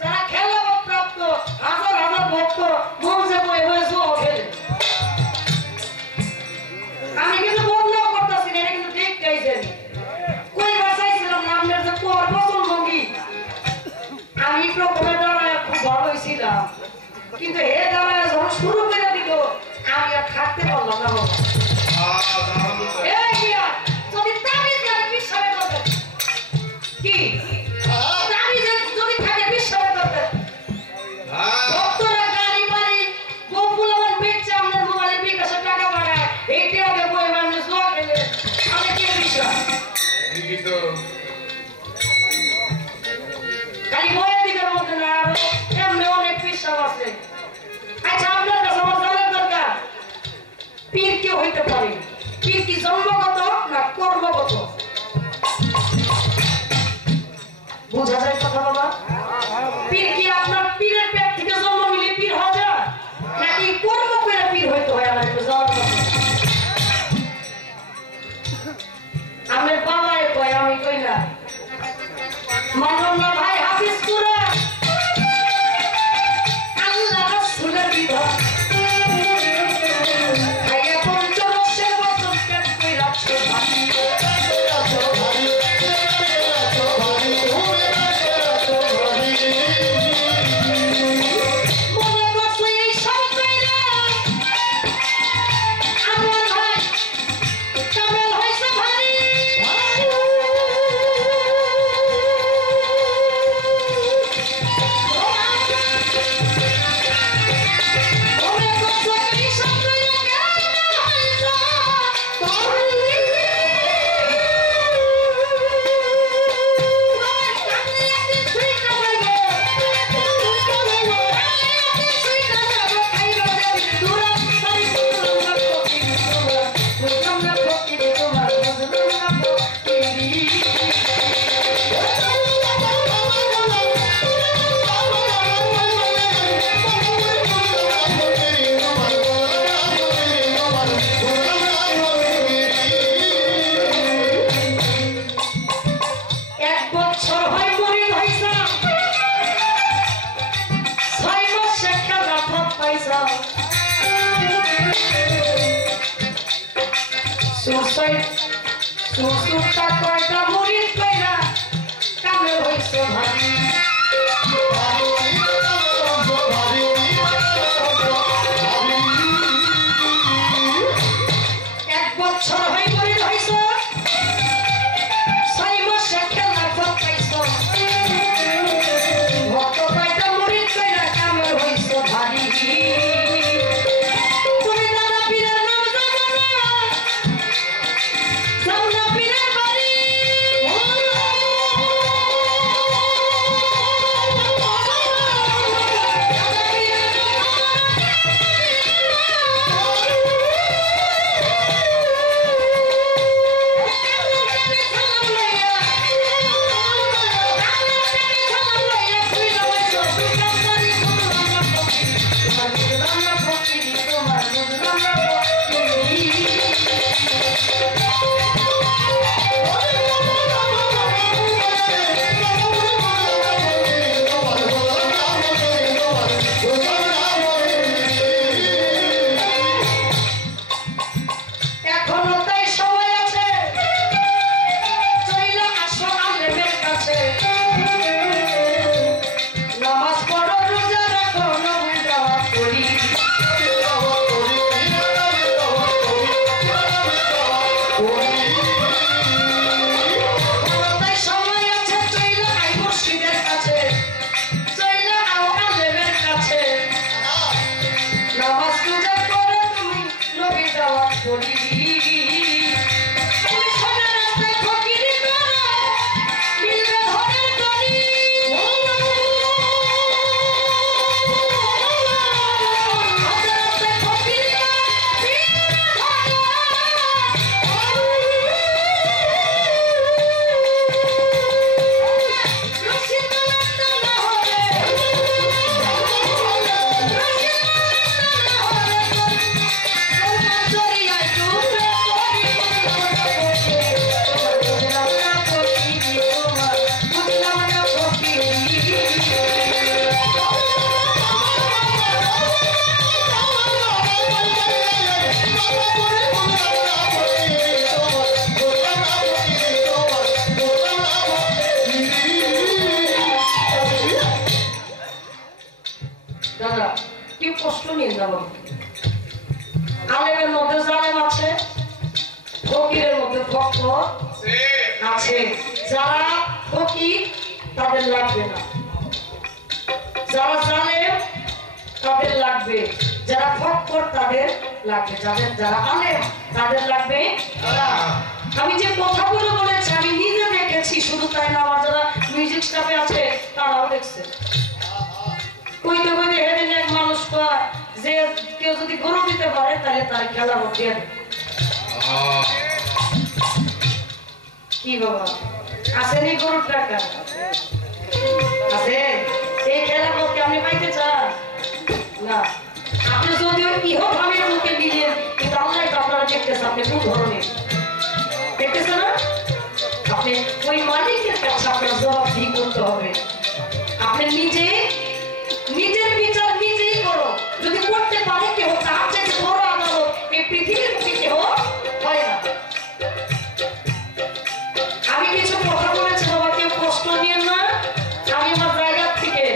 যারা খেলাবত প্রাপ্ত হাজার হাজার ভক্ত মঞ্চে বয়ে বয়ে জোর খেলে আমি কিন্তু বন্ধও করতেছি না এটা কিন্তু ঠিক চাইছেন কইবার চাইছিলাম না আপনার যে পর বছর ভঙ্গি আমি প্রথমে দাঁড়ায় খুব ভালো হয়েছিলাম কিন্তু হে দাঁড়ায় যখন শুরু করে দিল আমি আর থাকতে পারলাম না বাবা এই গিয়া যদি তাবিজ লাগে বিশ্বাসে করবেন কি তাবিজ যদি থাকে বিশ্বাসে করবেন ভক্তরা গাড়ি বাড়ি বউগুলোর বেচে আমাদের মোবাইলে বিকাশে টাকা পাঠায় এইটা আগে বই মানে জোয়া খেলে আমি কি বিশ্বাস ঠিকই তো খালি বইয়ের দিকের মধ্যে না আরো এমনি অনেক বিশ্বাস আছে আচ্ছা আপনার কাছে আমার জানার দরকার পীর কে হইতে পারে পীর কি জন্মগত না কর্মগত বুঝা যায় কথা বাবা পীর কি আপনার পীরের পেট থেকে জন্ম নিলে পীর হওয়া যায় নাকি কর্ম করে পীর হইতে হয় আমার একটু জানার কথা আমার বাবাই কয় আমি কই না মানব না ভাই হাফিজ কুরআন আল্লাহ রাসূলের বিধান ভাইয়া পঞ্চরসের বচন পেট কইরা ভাই মনে করছো এই সব কইরা আমার ভাই কামেল হইছে ভারী সুসুটা কয়টা মুড়ি কইরা কামে হইছে ভাই এক বছর হই মুড়ি হইছে 6 মাসে খেলা পাইছো ভক্ত কয়টা মুড়ি কইরা কামে হইছে ভারী তুমি দাদা পীরের নাম জানো না সামনা পীরের বাড়ি ফকিরের মধ্যে ভক্ত আছে, যারা ফকির তাদের লাগবে না, যারা জালেম তাদের লাগবে, যারা ফকির তাদের লাগবে, যারা আলেম তাদের লাগবে না। আমি যে কথাগুলো বলেছি আমি নিজে দেখেছি, শুধু তাই না, আমার যারা মিউজিক স্টাফে আছে তারাও দেখছে। কইতে কইতে হেদিন এক মানুষ কয় যে কেউ যদি গরু দিতে পারে তাহলে তার খেলা করতে হবে। কি বাবা আসেন এই গরুর টাকা আছে, এই খেলা করতে আপনি পাইতে চান না? আপনি যদিও ইহভাবের মুখে দিলেন, কিন্তু আল্লাহ তো আপনারা দেখতেছে আপনি কোন ধরনের দেখতেছে না। আপনি ওই মালিকের কাছে আপনার জবাবদিহি করতে হবে। আপনি নিজের বিচার নিজেই করো, যদি করতে পারে কেউ তার চাইতে বড় আদালত এই পৃথিবীর বুকে কেউ হয় না। আমি কিছু কথা বলেছি বাবা, কেউ কষ্ট নিয়েন না। আমি আমার জায়গা থেকে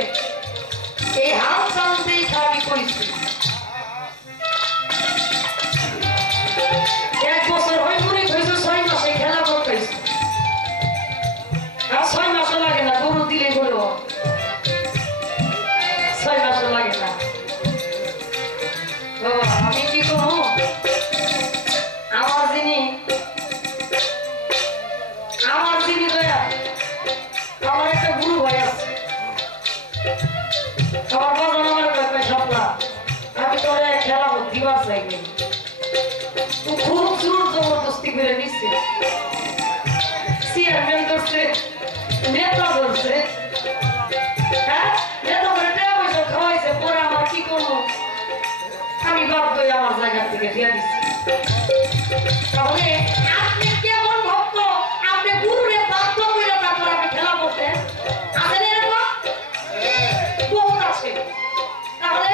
এই হাল চালতেই খাবি করেছি। 1 বছর হয় মুড়ি হয়েছে, 6 মাসে খেলা করতেছি, আর 6 মাসও লাগে না, গরু দিলে গরু 6 মাসও লাগে না। বাবা আমি কি করবো, আমার যিনি দয়া, আমার একটা গুরু ভাই আছে, আমার বাজান আমার একটা সপ্তাহ, আমি তোরে খেলা দিবার চাইনি, ও খুব জোর জবরদস্তি করে নিচ্ছে, চেয়ারম্যান ধরছে, নেতা ধরছে, হ্যাঁ নেতা করে টাকা পয়সা খাওয়াইছে, পরে আমার কি করবো, আমি বাধ্য হয়ে আমার জায়গা থেকে দিয়ে দিচ্ছি। তাহলে আপনি কেমন ভক্ত, আপনি গুরুরে বাধ্য করে তারপর আপনি খেলা করতেন? আছেন এরকম? বহুত আছে। তাহলে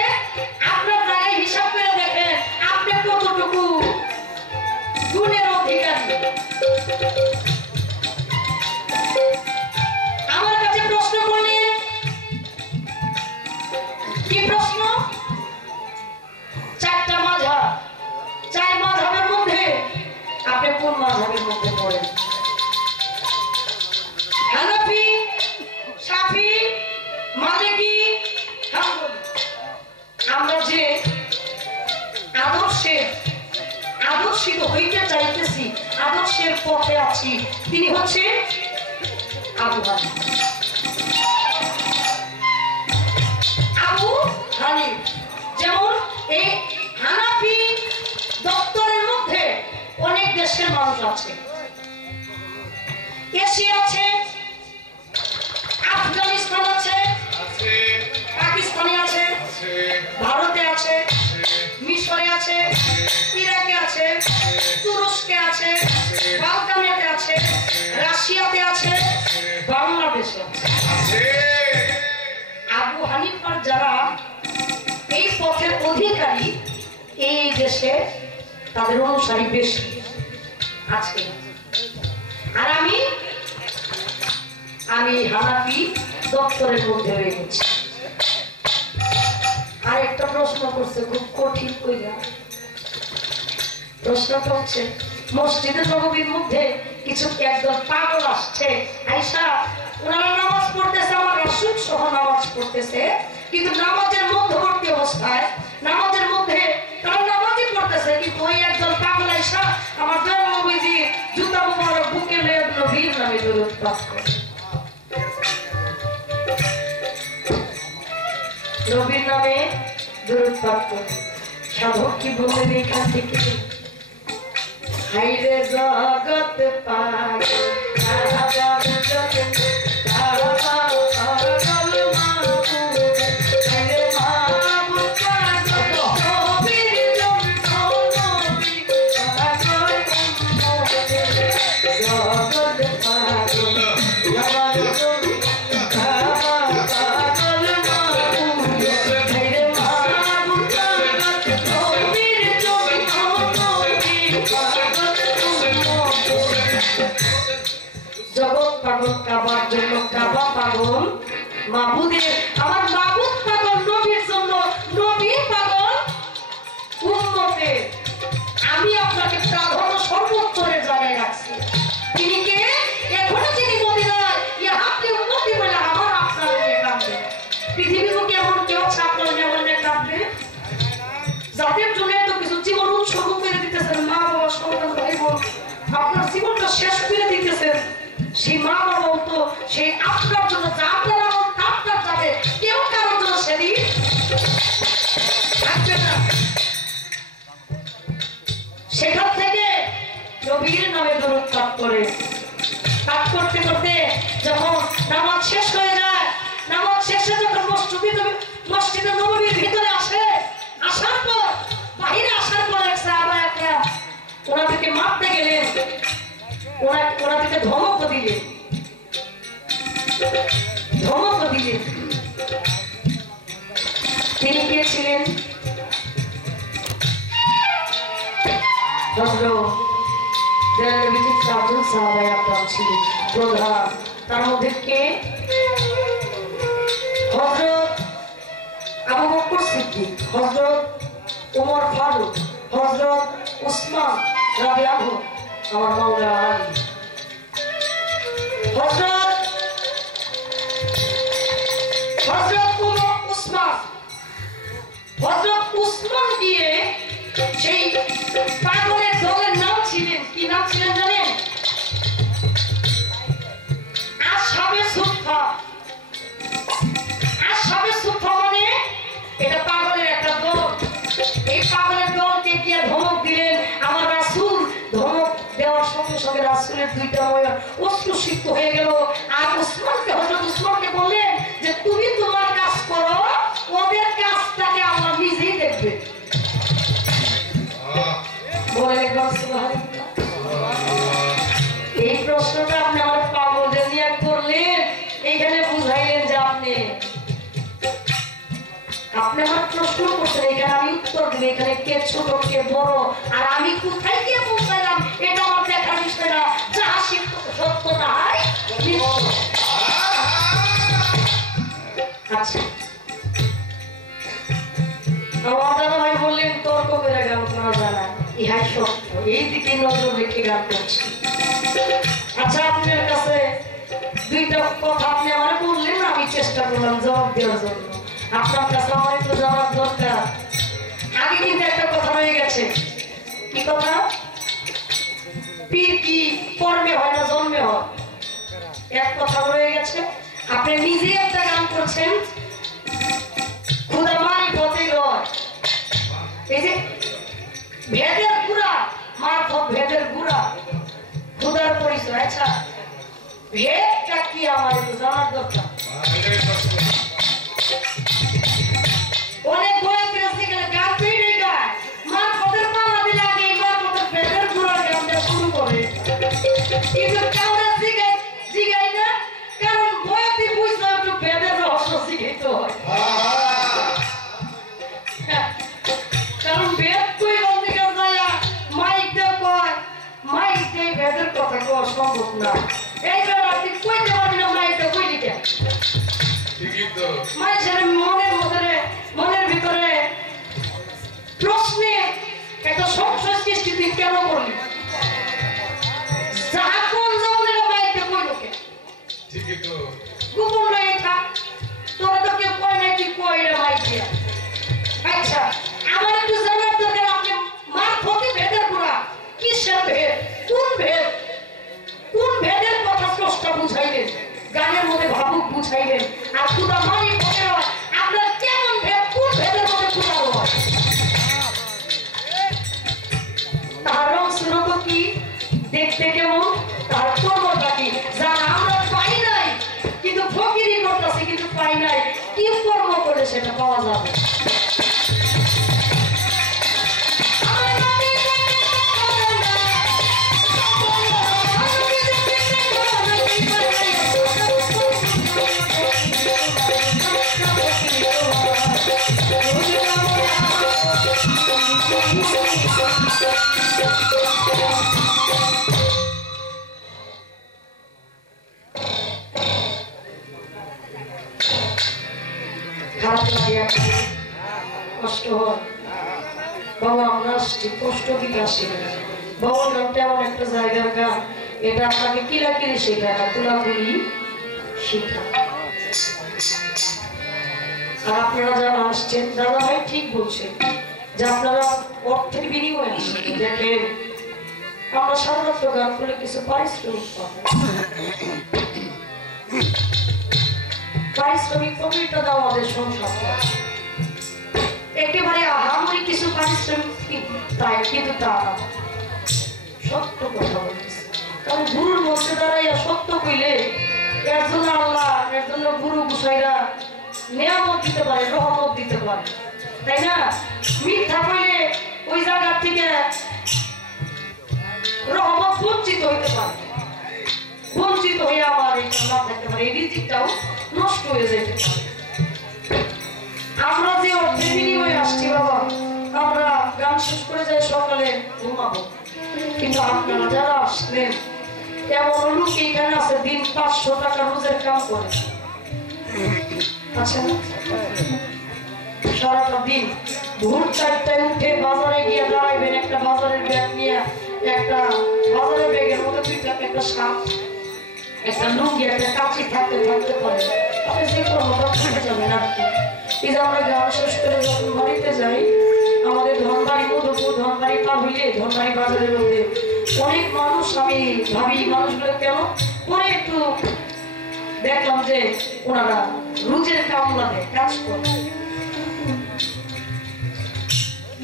আপনার জায়গায় হিসাব করে দেখেন আপনি কতটুকু গুণের অধিকারী। আমার কাছে প্রশ্ন করলেন, কি প্রশ্ন? 4টা মাযহাব, 4 মাযহাবের মধ্যে আপনি কোন মাযহাবের মধ্যে পড়েন? হানাফি, শাফি, মালিকি, হাম্বলি। আমরা যে আদর্শিত হইতে চাইতেছি, আদর্শের পথে আছি, তিনি হচ্ছে আবু হানিফ। যেমন এই হানাফি দপ্তরের মধ্যে অনেক দেশের মানুষ আছে, এশিয়া আছে, আফগানিস্তান আছে, পাকিস্তানে আছে, ভারতে আছে, মিশরে আছে, ইরাকে আছে, তুরস্কে আছে, বালকানেতে আছে, রাশিয়াতে আছে, বাংলাদেশে আছে। আবু হানিফার যারা এই পথের অধিকারী, এই দেশে তাদের অনুসারী বেশি আছে। আর আমি হানাফি দপ্তরের মধ্যে রয়ে গেছি। আরেকটা প্রশ্ন করছে খুব কঠিন কইরা, প্রশ্নটা হচ্ছে মসজিদে নববীর মধ্যে কিছু একদম পাগল আসছে, আয়েশা ওনারা নামাজ পড়তেছে, আমার রাসূল সহ নামাজ পড়তেছে, কিন্তু নামাজের মধ্যবর্তী অবস্থায় নামাজের মধ্যে তারা নামাজই পড়তেছে, কিন্তু ওই একজন পাগল আয়েশা আমার দয়াল নবীজি জুতা মোবারক বুকে নিয়ে নবীর নামে দরুদ পাঠ করে, নবীর নামে দরুদ পাঠ করে। সাধক কি বললেন এখান থেকে? হাইরে জগৎ পাগল কাবার জন্য কাবা পাগল, মাবুদের আমার মাবুদ পাগল, নবীর জন্য নবী পাগল, উম্মতে আমি আপনাকে প্রাধান্য সর্বোত্তরে জানাই শেষ করে দিতেছেন সেই মা বাবা তো সেই আপনার জন্য যা আপনার আপনার যাবে কেউ কারোর জন্য সেদিন থাকবে না। সেখান থেকে নবীর নামে দরুদ পাঠ করে পাঠ করতে করতে যখন নামাজ শেষ হয়ে যায়, নামাজ শেষে যখন মসজিদে নববীর ভিতরে আসে, আসার পর বাহিরে আসার পর এক সাহাবা একটা ওনাদেরকে মারতে গেলেন, ওনাদেরকে ধমক দিলেন। তিনি কে ছিলেন? প্রধান। তার মধ্যে কে? হযরত আবু বকর সিদ্দিক, হযরত ওমর ফারুক, হযরত উসমান রাদিয়াল্লাহু আমার মাওলা আলী, হযরত উসমান দিয়ে সেই পাগলের দলের নাম ছিলেন, কি নাম ছিলেন জানেন? আসহাবে সুফফা। আসহাবে সুফফা মানে এটা পাগলের একটা দল। এই পাগলের দলকে গিয়ে ধমক দিলেন আমার রাসূল। ধমক দেওয়ার সঙ্গে সঙ্গে রাসূলের দুইটা নয়ন অশ্রুসিক্ত হয়ে গেল। আর হযরত উসমানকে বললেন যে তুমি তোমার কাজ করো, ওদের কাজটাকে আল্লাহ নিজেই দেখবে। এই প্রশ্নটা আপনি আমার পাগলদের নিয়ে করলেন, এইখানে বুঝাইলেন যে আপনি আমার প্রশ্ন করছেন, এখানে আমি উত্তর দিব, এখানে কে ছোট কে বড় আর আমি কোথায় গিয়ে পৌঁছাইলাম এটা আমার দেখার বিষয় না। যাহা সত্য তাহাই। আচ্ছা, আমার দাদা ভাই বললেন তর্ক করে গান করা যায় না, ইহাই সত্য। এই দিকে নজর রেখে গান করছি। আচ্ছা, আপনার কাছে দুইটা কথা আপনি আমার বললেন, আমি চেষ্টা করলাম জবাব দেওয়ার জন্য। আপনার কাছে আমার একটু জবাব দরকার। আগে কিন্তু একটা কথা রয়ে গেছে। কি কথা? পীর কি কর্মে হয় না জন্মে হয়? এক কথা রয়ে গেছে। আপনি নিজেই একটা গান করছেন, খুদা মারিফতে লয়। এই যে ভেদের গুড়া, মারফত ভেদের গুড়া, খুদার পরিচয়। আচ্ছা, ভেদটা কি আমার একটু জানার দরকার। অনেক বয়স গেলে গান পেয়ে গায়, মারফতের পালা দিলে আগে মারফতের ভেদের গুড়ার গানটা শুরু করে। কিন্তু কাউরে জিগাই না, কারণ বয়সে বুঝতে একটু ভেদের রহস্য শিখাইতে হয়। কারণ বেদ কই বলতে যায় মাইক দিয়ে কয়, মাইক দিয়ে ভেদের কথা কওয়া সম্ভব না। এই জন্য আপনি কইতে পারবেন না মাইকটা কই লিখে। মানুষের মনের ভিতরে প্রশ্নে একটা সংশয় সৃষ্টি তুই কেন করলি? যাহা কোন জমনের মাইকটা কই লোকে গোপন রয়ে থাক, তোরা তো কেউ কয় নাই, তুই কই রে মাইক দিয়া। আচ্ছা, আমার একটু জানার দরকার, আপনি মারফতে ভেদের গুড়া কিসের ভেদ? কোন ভেদ? কোন ভেদের কথা স্পষ্ট বুঝাইলেন? গানের মধ্যে ভাবুক বুঝাইলেন। আর খুদা মারিফতে হয়, আপনার কেমন ভেদ? কোন ভেদের মধ্যে খুদা হয়? তার রং সুরত কি, দেখতে কেমন, তার কর্মটা কি, যারা আমরা পাই নাই কিন্তু ফকিরি করতেছি, কিন্তু পাই নাই, কি কর্ম করে সেটা পাওয়া যাবে। খারাপ লাগে, কষ্ট হয় বাবা, আমরা আসছি কষ্ট দিতে আসি। বাবার গানটা এমন একটা জায়গার গান, এটা আপনাকে কিলাকিলি শেখায় না, তুলাতুলি শেখা। আর আপনারা যারা আসছেন, দাদা ভাই ঠিক বলছেন যে আপনারা অর্থের বিনিময়ে আসছেন। দেখেন আমরা সাধারণত গান করলে কিছু পারিশ্রমিক পাবো। পারিশ্রমিক প্রকৃত দাও আমাদের সংসার একেবারে আহামরি কিছু পারিশ্রমিক তাই কিন্তু তা সত্য কথা বলতেছে। কারণ গুরুর মধ্যে দাঁড়াইয়া সত্য কইলে এর জন্য আল্লাহ এর জন্য গুরু গুসাইরা নিয়ামত দিতে পারে, রহমত দিতে পারে, তাই না? মিথ্যা কইলে ওই জায়গা থেকে রহমত বঞ্চিত হইতে পারে, বঞ্চিত হয়ে আবার এটা না থাকতে পারে, এই রিজিকটাও নষ্ট হয়ে যেতে পারে। আমরা যে অর্থের বিনিময়ে আসছি বাবা, আমরা গান শেষ করে যাই সকালে ঘুমাবো, কিন্তু আপনারা যারা আসলেন এমন লোক এখানে আছে দিন 500 টাকা রোজের কাম করে, আচ্ছা না? সারাটা দিন ভোর 4টায় উঠে বাজারে গিয়ে দাঁড়াইবেন, একটা বাজারের ব্যাগ নিয়ে, একটা বাজারের ব্যাগের মধ্যে দুইটা একটা শাক, একটা লুঙ্গি, একটা কাঁচি থাকতে থাকতে পারে, আপনি যে কোনো থাকতে যাবেন আর কি। এই যে আমরা গান শেষ করে যখন বাড়িতে যাই, আমাদের ধনবাড়ি মধুপুর ধনবাড়ি পা হইলে ধনবাড়ি বাজারের মধ্যে অনেক মানুষ, আমি ভাবি মানুষগুলো কেন পরে একটু দেখলাম যে ওনারা রোজের কামলা দেয়, কাজ করে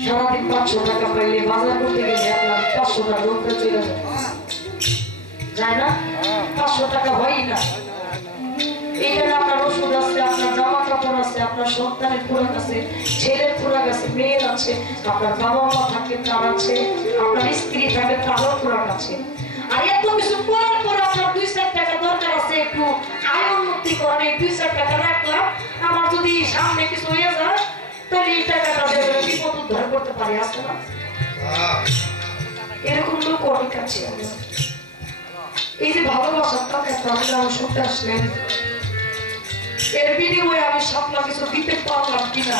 সারাদিন 500 টাকা পাইলে বাজার করতে গেলে আপনার 500 টাকা উপরে চলে যায় না? 500 টাকা হয়ই না। এইখানে আপনার ওষুধ আছে, আপনার জামা কাপড় আছে, আপনার সন্তানের খোরাক আছে, ছেলের খোরাক আছে, মেয়ের আছে, আপনার বাবা মা থাকে তার আছে, আপনার স্ত্রী থাকে তারও খোরাক আছে। আর এত কিছু করার পর আপনার 2-4 টাকা দরকার আছে একটু আয় উন্নতি করার, এই 2-4 টাকা রাখলাম, আমার যদি সামনে কিছু হয়ে যায় তাহলে এই টাকাটা বিপদ উদ্ধার করতে পারি, আসতে না? এরকম লোক অনেক আছে। এই যে ভালোবাসার টাকা আপনারা শুনতে আসলেন, এর বিনিময়ে আমি সামনে কিছু দিতে পারলাম কিনা